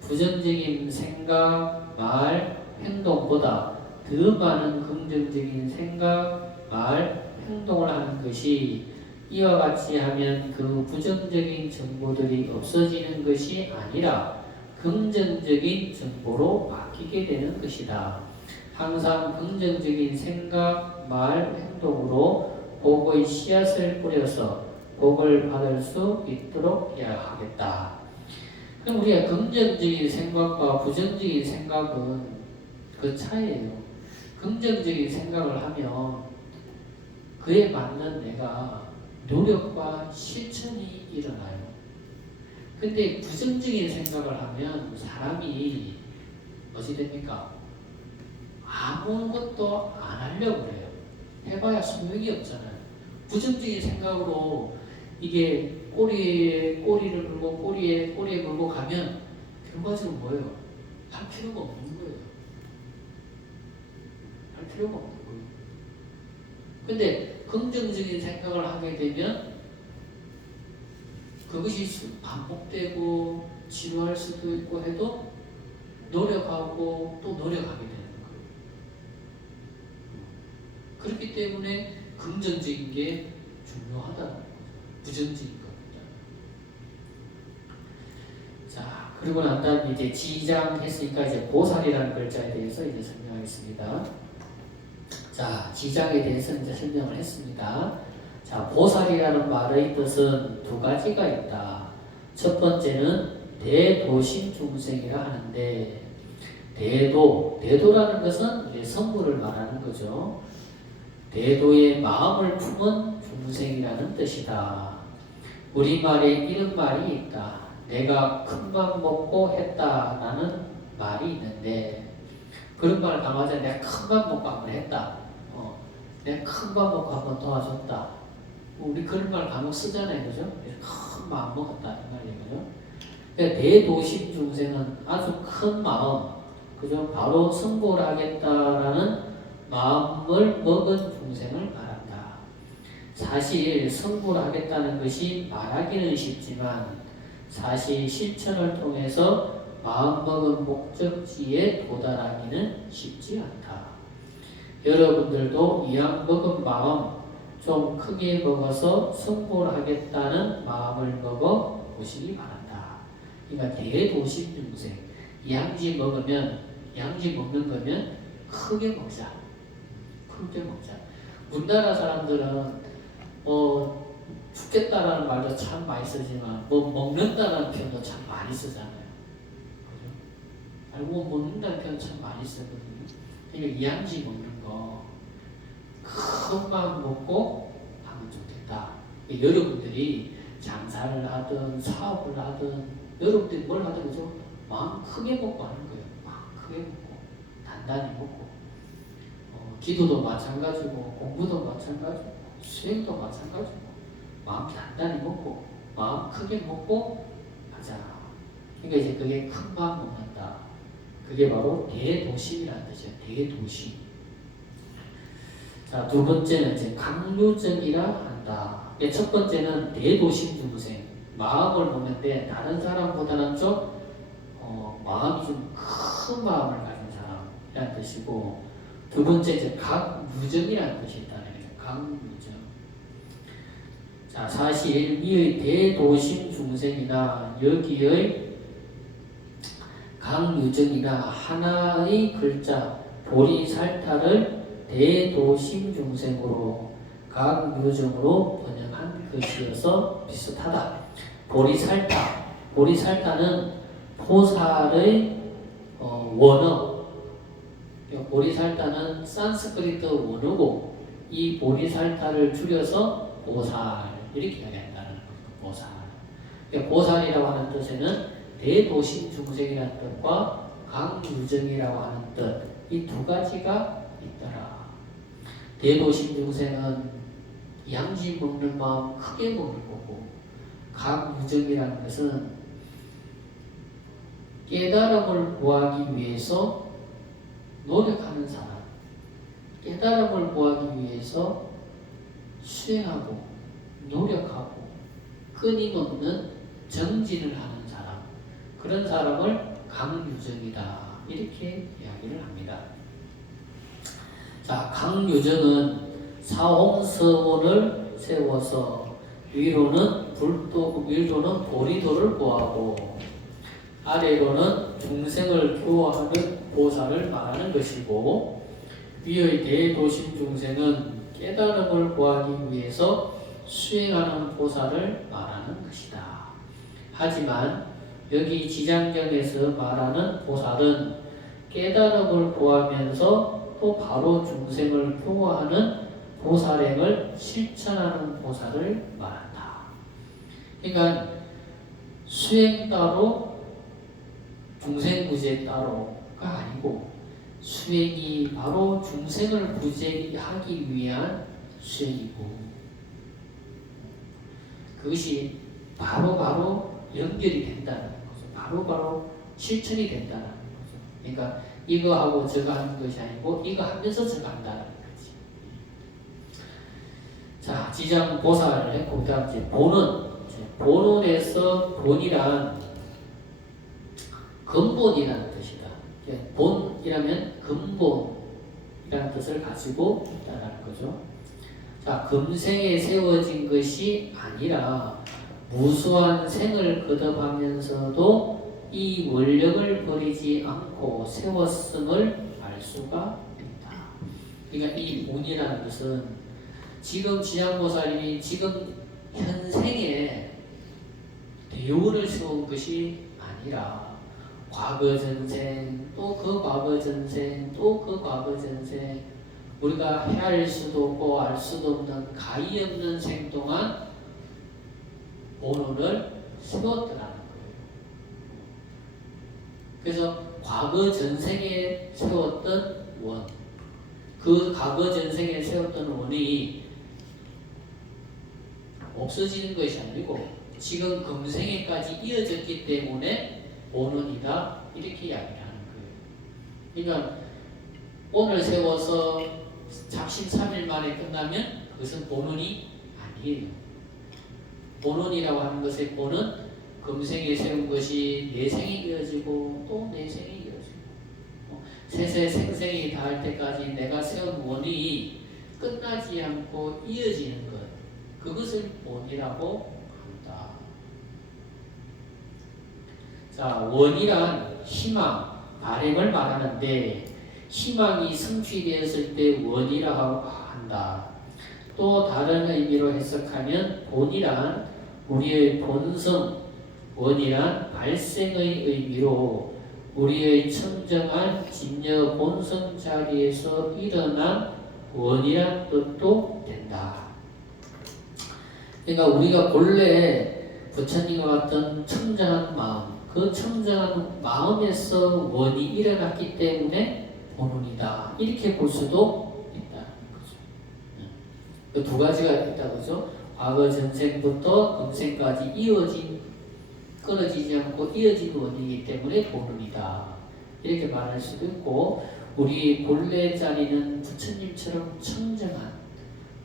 부정적인 생각, 말, 행동보다 더 많은 긍정적인 생각, 말, 행동을 하는 것이 이와 같이 하면 그 부정적인 정보들이 없어지는 것이 아니라 긍정적인 정보로 바뀌게 되는 것이다. 항상 긍정적인 생각, 말, 행동으로 복의 씨앗을 뿌려서 복을 받을 수 있도록 해야 하겠다. 그럼 우리가 긍정적인 생각과 부정적인 생각은 그 차이예요. 긍정적인 생각을 하면 그에 맞는 내가 노력과 실천이 일어나요. 근데 부정적인 생각을 하면 사람이 어찌 됩니까? 아무것도 안 하려고 그래요. 해봐야 소용이 없잖아요. 부정적인 생각으로 이게 꼬리를 물고 꼬리에 물고 가면 결과적으로 뭐예요? 할 필요가 없는 거예요. 할 필요가 없는 거예요. 근데 긍정적인 생각을 하게 되면 그것이 반복되고 지루할 수도 있고 해도 노력하고 또 노력하게 되는 거예요. 그렇기 때문에 긍정적인 게 중요하다는 거죠. 부정적인 겁니다. 자, 그리고 난 다음에 이제 지장했으니까 이제 보살이라는 글자에 대해서 이제 설명하겠습니다. 자, 지장에 대해서 이제 설명을 했습니다. 자, 보살이라는 말의 뜻은 두 가지가 있다. 첫 번째는 대도심 중생이라 하는데, 대도라는 것은 이제 성부를 말하는 거죠. 대도의 마음을 품은 중생이라는 뜻이다. 우리말에 이런 말이 있다. 내가 큰맘 먹고 했다라는 말이 있는데, 그런 말을 강하자 내가 큰맘 먹고 한번 했다. 내가 큰맘 먹고 한번 도와줬다. 우리 그런 말 간혹 쓰잖아요, 그죠? 큰 마음 먹었다 이 말이에요. 그러니까 대도심 중생은 아주 큰 마음, 그죠? 바로 성불을 하겠다라는 마음을 먹은 중생을 말한다. 사실 성불을 하겠다는 것이 말하기는 쉽지만 사실 실천을 통해서 마음먹은 목적지에 도달하기는 쉽지 않다. 여러분들도 이왕 먹은 마음 좀 크게 먹어서 성불하겠다는 마음을 먹어 보시기 바란다. 그러니까 대도심 중생, 양지 먹는 거면 크게 먹자. 크게 먹자. 우리나라 사람들은 죽겠다라는 말도 참 많이 쓰지만 먹는다는 표현도 참 많이 쓰잖아요. 그죠? 알고 먹는다는 표현 참 많이 쓰거든요. 그러니까 이양지 먹는 거 큰 마음 먹고 하면 좋겠다. 여러분들이 장사를 하든 사업을 하든 여러분들이 뭘 하든 그죠? 마음 크게 먹고 하는 거예요. 마음 크게 먹고 단단히 먹고 기도도 마찬가지고 공부도 마찬가지고 수행도 마찬가지고 마음 단단히 먹고 마음 크게 먹고 하자. 그러니까 이제 그게 큰 마음 먹는다. 그게 바로 대도심이라는 뜻이에요. 대도심. 자, 두 번째는 이제 강요적이라 한다. 첫 번째는 대도심 중생. 마음을 먹는데 다른 사람보다는 좀 마음이 좀 큰 마음을 가진 사람이라는 뜻이고, 두 번째 이제 강유정이라는 뜻이 있다는 거예요. 강유정. 자, 사실 이의 대도심 중생이나 여기의 강유정이나 하나의 글자 보리살타를 대도심 중생으로 강유정으로 번역한 것이어서 비슷하다. 보리살타는 보살의 원어. 보리살타는 산스크리트 원어고 이 보리살타를 줄여서 보살 이렇게 이야기한다는 거예요. 보살. 그러니까 보살이라고 하는 뜻에는 대도심 중생이라는 뜻과 강유정이라고 하는 뜻, 이 두 가지가 있더라. 대도심 중생은 양지 먹는 마음 크게 먹는 거고, 강유정이라는 것은 깨달음을 구하기 위해서 노력하는 사람, 깨달음을 구하기 위해서 수행하고 노력하고 끊임없는 정진을 하는 사람, 그런 사람을 강유정이다 이렇게 이야기를 합니다. 자, 강유정은 사홍서원을 세워서 위로는 보리도를 구하고 아래로는 중생을 교화하는 보살을 말하는 것이고, 위의 대도심 중생은 깨달음을 구하기 위해서 수행하는 보살을 말하는 것이다. 하지만 여기 지장경에서 말하는 보살은 깨달음을 구하면서 또 바로 중생을 교화하는 보살행을 실천하는 보살을 말한다. 그러니까 수행 따로 중생 구제 따로가 아니고, 수행이 바로 중생을 구제하기 위한 수행이고, 그것이 바로바로 연결이 된다는 거죠. 바로바로 실천이 된다는 거죠. 그러니까 이거 하고 저거 하는 것이 아니고 이거 하면서 저거 한다는 거지. 자, 지장 보살을 했고, 그 다음 이제 본원에서 본이란 근본이라는 뜻이다. 본이라면 근본이라는 뜻을 가지고 있다는 거죠. 자, 금생에 세워진 것이 아니라 무수한 생을 거듭하면서도 이 원력을 버리지 않고 세웠음을 알 수가 있다. 그러니까 이 본이라는 것은 지금 지장보살님이 지금 현생에 대운을 세운 것이 아니라 과거 전생, 또 그 과거 전생, 또 그 과거 전생, 우리가 헤아릴 수도 없고 알 수도 없는 가히 없는 생 동안 본원을 세웠더라는 거예요. 그래서 과거 전생에 세웠던 원, 그 과거 전생에 세웠던 원이 없어지는 것이 아니고 지금 금생에까지 이어졌기 때문에 본원이다 이렇게 이야기를 하는 거예요. 그러니까 오늘 세워서 작심 3일 만에 끝나면 그것은 본원이 아니에요. 본원이라고 하는 것의 본은 금생에 세운 것이 내생에 이어지고 또 내생에 이어지고 세세 생생이 닿을 때까지 내가 세운 원이 끝나지 않고 이어지는 것, 그것을 본이라고 합니다. 자, 원이란 희망, 바람을 말하는데 희망이 성취되었을 때 원이라고 한다. 또 다른 의미로 해석하면 본이란 우리의 본성, 원이란 발생의 의미로 우리의 청정한 진여 본성 자리에서 일어난 원이란 뜻도 된다. 그러니까 우리가 본래 부처님과 같은 청정한 마음, 그 청정한 마음에서 원이 일어났기 때문에 본원이다 이렇게 볼 수도 있다는 거죠. 그 두 가지가 있다 그죠? 과거 전생부터 금생까지 끊어지지 않고 이어진 원이기 때문에 본원이다 이렇게 말할 수도 있고, 우리 본래 자리는 부처님처럼 청정한,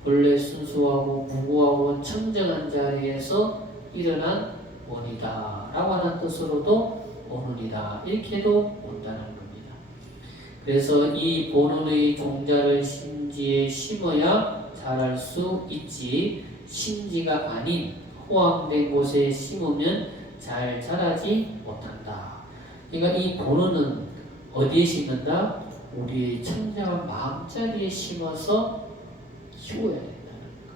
본래 순수하고 무고하고 청정한 자리에서 일어난 원이다 라고 하는 뜻으로도 본원이다 이렇게도 본다는 겁니다. 그래서 이 본원의 종자를 심지에 심어야 자랄 수 있지, 심지가 아닌 호황된 곳에 심으면 잘 자라지 못한다. 그러니까 이 본원은 어디에 심는다? 우리의 청정한 마음자리에 심어서 키워야 된다는 거예요.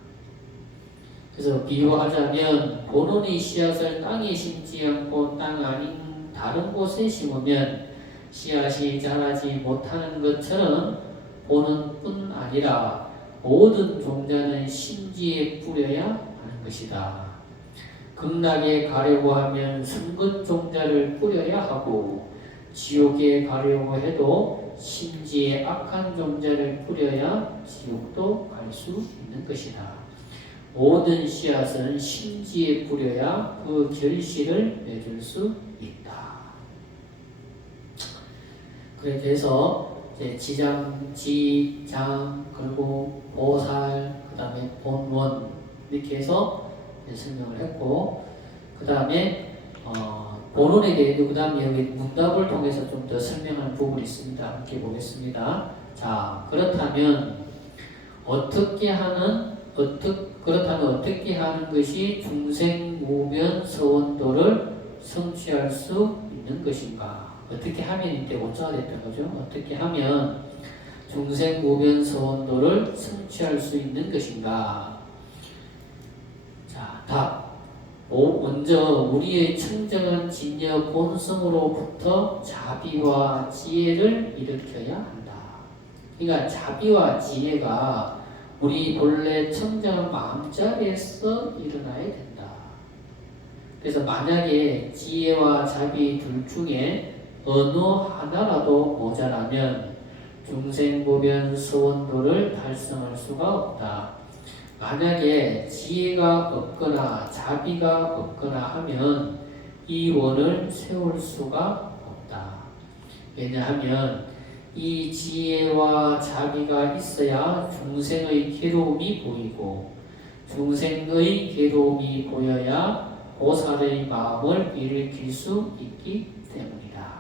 그래서 비유하자면 본원의 씨앗을 땅에 심지 않고 땅 아닌 다른 곳에 심으면 씨앗이 자라지 못하는 것처럼 본원뿐 아니라 모든 종자는 심지에 뿌려야 하는 것이다. 극락에 가려고 하면 성근 종자를 뿌려야 하고, 지옥에 가려고 해도 심지에 악한 종자를 뿌려야 지옥도 갈 수 있는 것이다. 모든 씨앗은 심지에 뿌려야 그 결실을 맺을 수 있다. 그래서 이제 지장, 그리고 보살, 그 다음에 본원 이렇게 해서 설명을 했고, 그 다음에 본원에 대해서 그 다음에 여기 문답을 통해서 좀 더 설명하는 부분이 있습니다. 함께 보겠습니다. 자, 그렇다면 어떻게 하는 것이 중생무변 서원도를 성취할 수 있는 것인가? 어떻게 하면 이때 오차가 됐던 거죠. 어떻게 하면 중생무변 서원도를 성취할 수 있는 것인가? 자, 답. 먼저 우리의 청정한 진여 본성으로부터 자비와 지혜를 일으켜야 한다. 그러니까 자비와 지혜가 우리 본래 청정한 마음자리에서 일어나야 된다. 그래서 만약에 지혜와 자비 둘 중에 어느 하나라도 모자라면 중생보변 서원도를 달성할 수가 없다. 만약에 지혜가 없거나 자비가 없거나 하면 이 원을 세울 수가 없다. 왜냐하면 이 지혜와 자비가 있어야 중생의 괴로움이 보이고, 중생의 괴로움이 보여야 보살의 마음을 일으킬 수 있기 때문이다.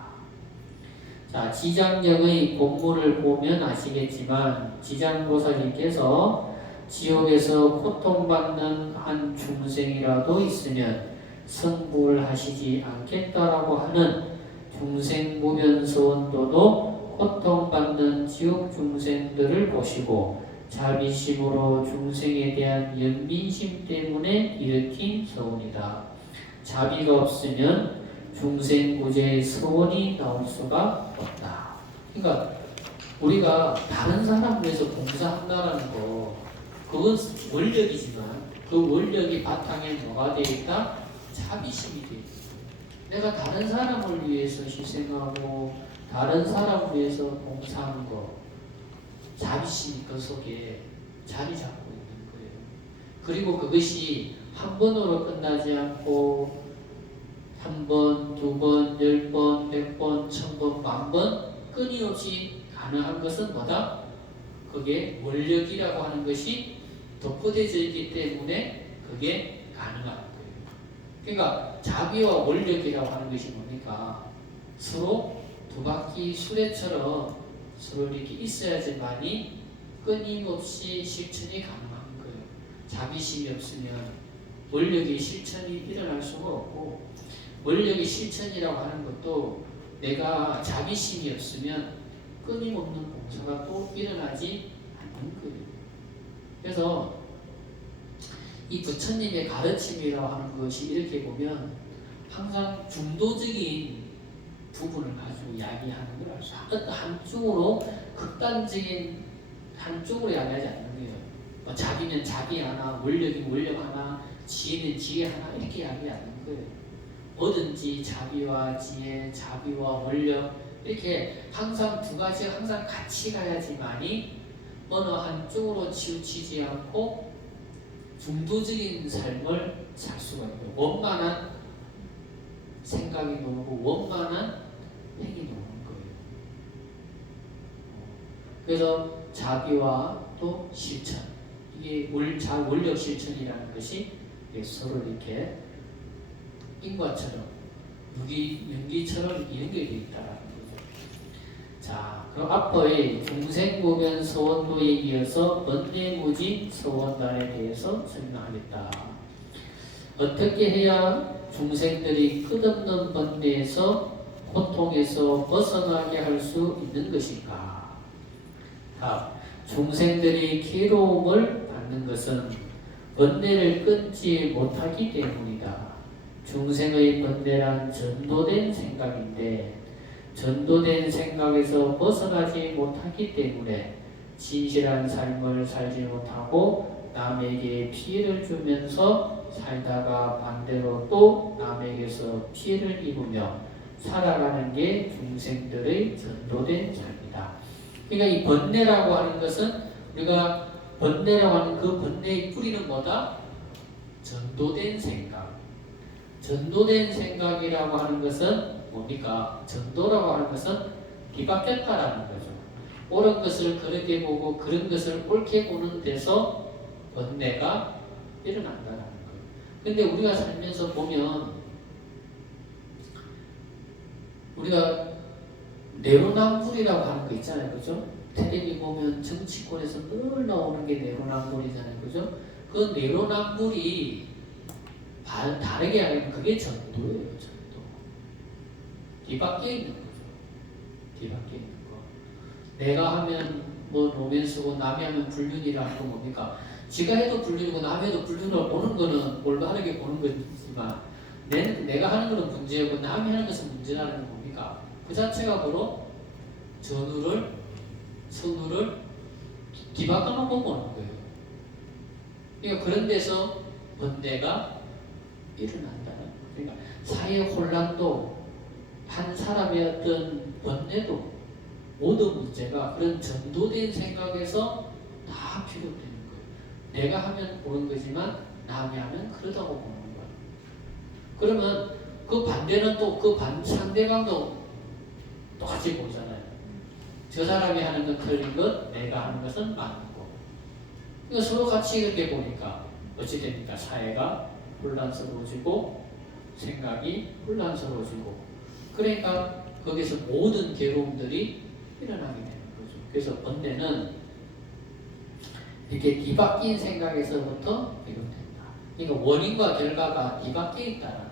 자, 지장경의 본문을 보면 아시겠지만 지장보살님께서 지옥에서 고통받는 한 중생이라도 있으면 성불 하시지 않겠다라고 하는 중생무변서원도도 고통받는 지옥 중생들을 보시고 자비심으로 중생에 대한 연민심 때문에 일으킨 서원이다. 자비가 없으면 중생구제의 서원이 나올 수가 없다. 그러니까 우리가 다른 사람을 위해서 봉사한다라는 거, 그건 원력이지만 그 원력이 바탕에 뭐가 되어 있다? 자비심이 되어 있다. 내가 다른 사람을 위해서 희생하고 다른 사람을 위해서 봉사하는 거, 자비심이 그 속에 자리 잡고 있는 거예요. 그리고 그것이 한 번으로 끝나지 않고 한 번, 두 번, 10번, 100번, 1000번, 10,000번 끊임없이 가능한 것은 뭐다? 그게 원력이라고 하는 것이 덮어져 있기 때문에 그게 가능한 거예요. 그러니까 자비와 원력이라고 하는 것이 뭡니까? 서로 두 바퀴 수레처럼 서로 이렇게 있어야지만이 끊임없이 실천이 가능한 거예요. 자비심이 없으면 원력의 실천이 일어날 수가 없고, 원력의 실천이라고 하는 것도 내가 자비심이 없으면 끊임없는 봉사가 또 일어나지 않는 거예요. 그래서 이 부처님의 가르침이라고 하는 것이 이렇게 보면 항상 중도적인 부분을 가지고 이야기하는 걸 알 수 있어요. 어떤 한쪽으로 극단적인 한쪽으로 이야기하지 않는 거예요. 자비면 자비 하나, 원력이면 원력 하나, 지혜면 지혜 하나 이렇게 이야기하지 않는 거예요. 뭐든지 자비와 지혜, 자비와 원력 이렇게 항상 두 가지가 항상 같이 가야지만이 어느 한쪽으로 치우치지 않고 중도적인 삶을 살 수가 있고요. 원만한 생각이 나오고 원만한 행이 나오는 거예요. 그래서 자비와 또 실천, 이게 원력 실천이라는 것이 서로 이렇게 인과처럼 연기처럼 연결되어 있다라는 거죠. 자, 그럼 앞의 중생보변 서원도에 이어서 번뇌무지 서원단에 대해서 설명하겠다. 어떻게 해야 중생들이 끝없는 번뇌에서 고통에서 벗어나게 할 수 있는 것인가? 답. 중생들이 괴로움을 받는 것은 번뇌를 끊지 못하기 때문이다. 중생의 번뇌란 전도된 생각인데 전도된 생각에서 벗어나지 못하기 때문에 진실한 삶을 살지 못하고 남에게 피해를 주면서 살다가 반대로 또 남에게서 피해를 입으며 살아가는 게 중생들의 전도된 삶이다. 그러니까 이 번뇌라고 하는 것은 우리가 번뇌라고 하는 그 번뇌의 뿌리는 뭐다? 전도된 생각. 전도된 생각이라고 하는 것은 뭡니까? 전도라고 하는 것은 뒤바뀌었다라는 거죠. 옳은 것을 그렇게 보고 그런 것을 옳게 보는 데서 번뇌가 일어난다는 거예요. 근데 우리가 살면서 보면 우리가 내로남불이라고 하는 거 있잖아요. 그죠? 텔레비 보면 정치권에서 늘 나오는 게 내로남불이잖아요. 그죠? 그 내로남불이 다르게 하면 그게 전도예요. 전도. 뒤바뀌어 있는 거죠. 뒤바뀌어 있는 거. 내가 하면 뭐 로맨스고 남이 하면 불륜이라는 건 뭡니까? 지가 해도 불륜이고 남이 해도 불륜을 보는 거는 올바르게 보는 거지만 내가 하는 거는 문제고 남이 하는 것은 문제라는 건 뭡니까? 그 자체가 바로 전우를 선우를 뒤바꿔놓고 보는 거예요. 그러니까 그런 데서 번뇌가 일어난다는 거예요. 그러니까 사회 혼란도 한 사람의 어떤 번뇌도 모든 문제가 그런 전도된 생각에서 다 비롯되는 거예요. 내가 하면 보는 거지만 남이 하면 그러다고 보는 거예요. 그러면 그 반대는 또 그 상대방도 똑같이 보잖아요. 저 사람이 하는 건 틀린 것, 내가 하는 것은 맞는 거. 그러니까 서로 같이 이렇게 보니까 어찌 됩니까? 사회가 혼란스러워지고 생각이 혼란스러워지고 그러니까 거기서 모든 괴로움들이 일어나게 되는 거죠. 그래서 번뇌는 이렇게 뒤바뀐 생각에서부터 비롯된다. 그러니까 원인과 결과가 뒤바뀌어 있다는 거죠.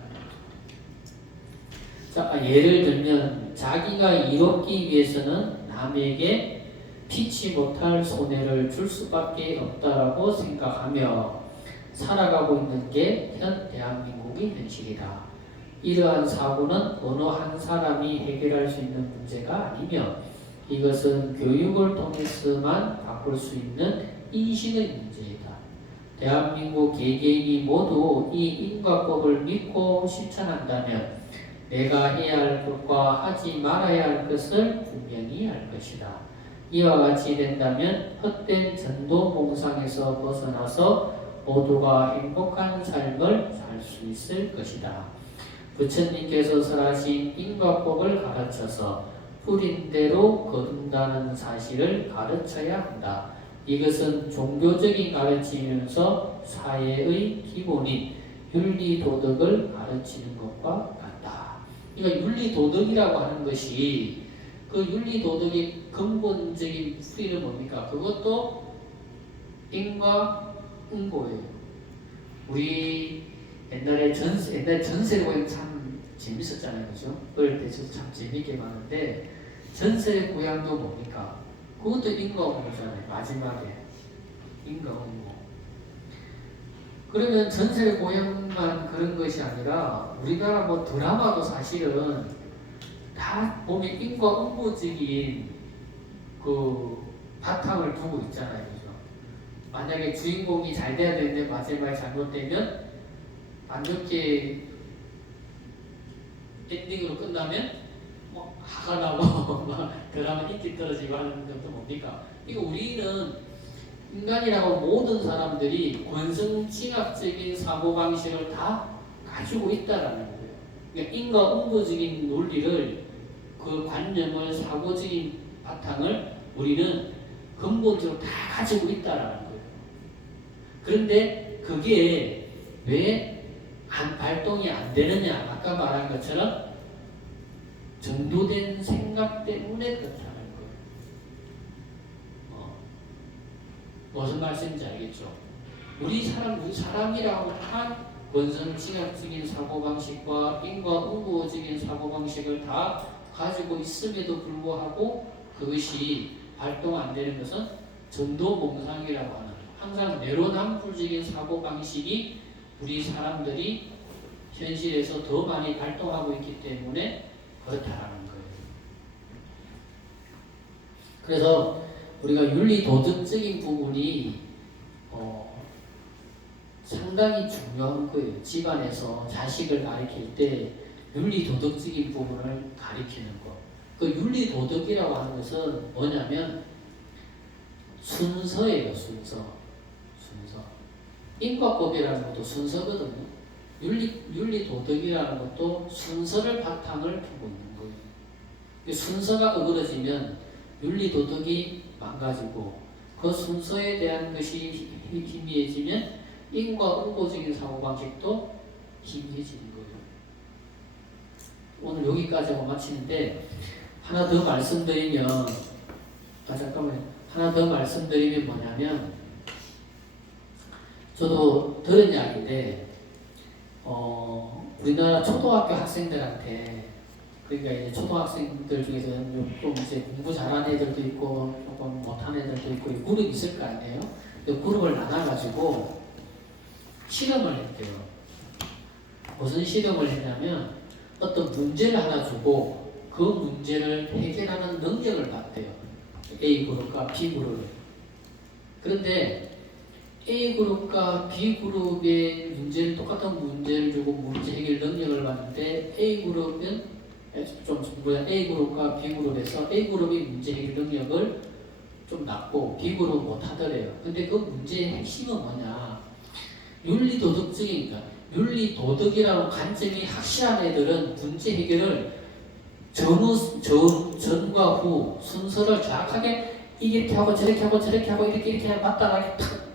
자, 예를 들면 자기가 이롭기 위해서는 남에게 피치 못할 손해를 줄 수밖에 없다라고 생각하며 살아가고 있는 게 현 대한민국의 현실이다. 이러한 사고는 어느 한 사람이 해결할 수 있는 문제가 아니며 이것은 교육을 통해서만 바꿀 수 있는 인식의 문제이다. 대한민국 개개인이 모두 이 인과법을 믿고 실천한다면 내가 해야 할 것과 하지 말아야 할 것을 분명히 알 것이다. 이와 같이 된다면 헛된 전도 몽상에서 벗어나서 모두가 행복한 삶을 살 수 있을 것이다. 부처님께서 설하신 인과법을 가르쳐서 뿌린 대로 거둔다는 사실을 가르쳐야 한다. 이것은 종교적인 가르치면서 사회의 기본인 윤리 도덕을 가르치는 것과 같다. 그러니까 윤리 도덕이라고 하는 것이 그 윤리 도덕의 근본적인 뿌리는 뭡니까? 그것도 인과 응보예요. 우리 옛날에 전세를 보면 참 재밌었잖아요, 그죠? 어릴 때 저도 참 재밌게 봤는데 전세 고향도 뭡니까? 그것도 인과응보잖아요. 마지막에 인과응보. 그러면 전세 고향만 그런 것이 아니라 우리나라 뭐 드라마도 사실은 다 보면 인과응보적인 그 바탕을 두고 있잖아요, 그죠? 만약에 주인공이 잘 돼야 되는데 마지막에 잘못되면 안 좋게 엔딩으로 끝나면 뭐 화가 나고 막 드라마 인기 떨어지고 하는 것도 뭡니까? 이거 우리는 인간이라고 모든 사람들이 권성징악적인 사고방식을 다 가지고 있다라는 거예요. 그러니까 인과응보적인 논리를 그 관념을 사고적인 바탕을 우리는 근본적으로 다 가지고 있다라는 거예요. 그런데 그게 왜 발동이 안 되느냐? 아까 말한 것처럼 전도된 생각 때문에 그렇다는 거예요. 무슨 말씀인지 알겠죠? 우리 사람이라고 다 권선징악적인 사고방식과 인과응보적인 사고방식을 다 가지고 있음에도 불구하고 그것이 발동 안 되는 것은 전도몽상이라고 하는 항상 내로남불적인 사고방식이 우리 사람들이 현실에서 더 많이 발동하고 있기 때문에 그렇다라는 거예요. 그래서 우리가 윤리 도덕적인 부분이 상당히 중요한 거예요. 집안에서 자식을 가르칠 때 윤리 도덕적인 부분을 가르치는 것. 그 윤리 도덕이라고 하는 것은 뭐냐면 순서예요. 순서. 인과법이라는 것도 순서거든요. 윤리 도덕이라는 것도 순서를 바탕을 두고 있는 거예요. 순서가 어그러지면 윤리 도덕이 망가지고 그 순서에 대한 것이 희미해지면 인과 응보적인 사고방식도 희미해지는 거예요. 오늘 여기까지 하고 마치는데 하나 더 말씀드리면 하나 더 말씀드리면 뭐냐면 저도 들은 이야기인데 우리나라 초등학교 학생들한테 그러니까 이제 초등학생들 중에서는 좀 이제 공부 잘하는 애들도 있고 조금 못하는 애들도 있고 그룹이 있을 거 아니에요? 그 그룹을 나눠가지고 실험을 했대요. 무슨 실험을 했냐면 어떤 문제를 하나 주고 그 문제를 해결하는 능력을 봤대요. A그룹과 B그룹을. 그런데 A그룹과 B그룹의 문제를 똑같은 문제를 주고 문제 해결 능력을 봤는데 A그룹은 A그룹과 B그룹에서 A그룹이 문제 해결 능력을 좀 낮고 B그룹은 못하더래요. 근데 그 문제의 핵심은 뭐냐? 윤리도덕적이니까 윤리도덕이라는 관점이 확실한 애들은 문제 해결을 전과 후 순서를 정확하게 이렇게 하고 저렇게 하고 저렇게 하고 이렇게 맞다가 탁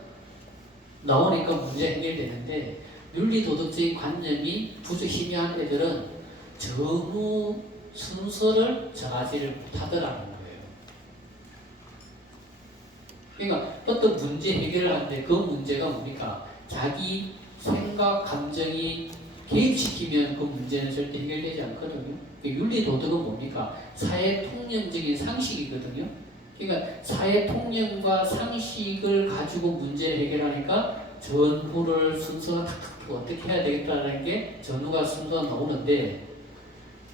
나오니까 문제 해결되는데 윤리도덕적인 관념이 부족 희미한 애들은 전후 순서를 정하지를 못하더라는 거예요. 그러니까 어떤 문제 해결을 하는데 그 문제가 뭡니까? 자기 생각, 감정이 개입시키면 그 문제는 절대 해결되지 않거든요. 윤리도덕은 뭡니까? 사회통념적인 상식이거든요. 그러니까 사회통념과 상식을 가지고 문제를 해결하니까 전후를 순서가 탁탁 어떻게 해야 되겠다는 게 전후가 순서가 나오는데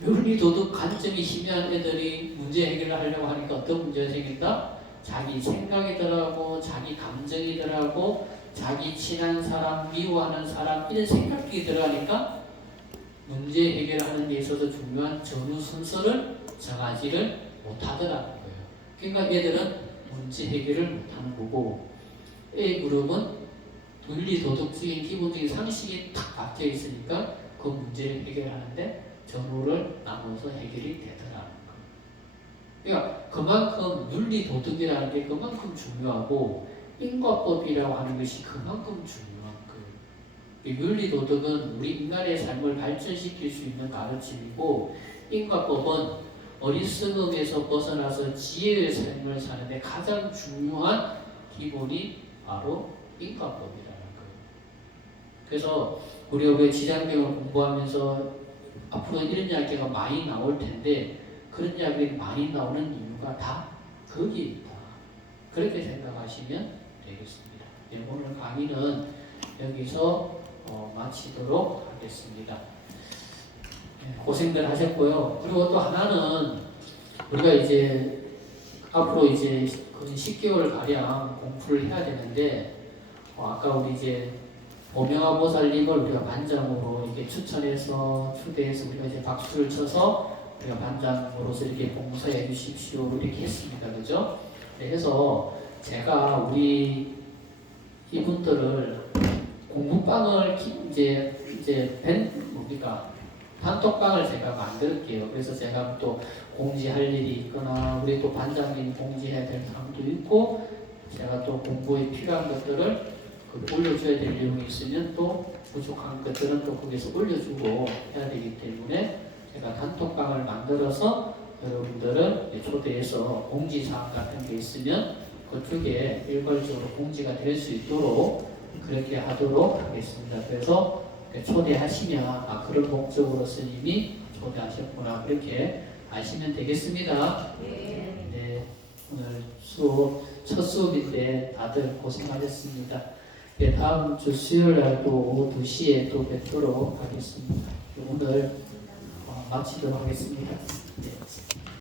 윤리도덕 관점이 희미한 애들이 문제 해결을 하려고 하니까 어떤 문제가 생긴다? 자기 생각이 들어가고 자기 감정이 들어가고 자기 친한 사람, 미워하는 사람 이런 생각이 들어가니까 문제 해결하는 데 있어서 중요한 전후 순서를 정하지를 못하더라는 거예요. 그러니까 얘들은 문제 해결을 못하는 거고 A그룹은 윤리도덕적인 기본적인 상식이 탁 박혀 있으니까 그 문제를 해결하는데 전후를 나눠서 해결이 되더라는 거예요. 그러니까 그만큼 윤리도덕이라는 게 그만큼 중요하고 인과법이라고 하는 것이 그만큼 중요한 거예요. 윤리도덕은 우리 인간의 삶을 발전시킬 수 있는 가르침이고 인과법은 어리석음에서 벗어나서 지혜의 삶을 사는데 가장 중요한 기본이 바로 인과법이라는 거예요. 그래서 우리가 왜 지장경을 공부하면서 앞으로 이런 이야기가 많이 나올 텐데 그런 이야기가 많이 나오는 이유가 다 거기에 있다. 그렇게 생각하시면 되겠습니다. 네, 오늘 강의는 여기서 마치도록 하겠습니다. 네, 고생들 하셨고요. 그리고 또 하나는 우리가 이제 앞으로 이제 거의 10개월 가량 공부를 해야 되는데 아까 우리 이제 오명화 보살님을 우리가 반장으로 이렇게 추천해서 초대해서 우리가 이제 박수를 쳐서 우리가 반장으로서 이렇게 봉사해 주십시오 이렇게 했습니다. 그죠? 그래서 제가 우리 이분들을 공부방을 이제 단톡방을 제가 만들게요. 그래서 제가 또 공지할 일이 있거나 우리 또 반장님이 공지해야 될 사람도 있고 제가 또 공부에 필요한 것들을 올려줘야 될 내용이 있으면 또 부족한 것들은 또 거기서 올려주고 해야 되기 때문에 제가 단톡방을 만들어서 여러분들을 초대해서 공지사항 같은 게 있으면 그쪽에 일괄적으로 공지가 될 수 있도록 그렇게 하도록 하겠습니다. 그래서 초대하시면 그런 목적으로 스님이 초대하셨구나 그렇게 아시면 되겠습니다. 네, 오늘 첫 수업인데 다들 고생하셨습니다. 네, 다음 주 수요일 날 또 오후 2시에 또 뵙도록 하겠습니다. 오늘 마치도록 하겠습니다.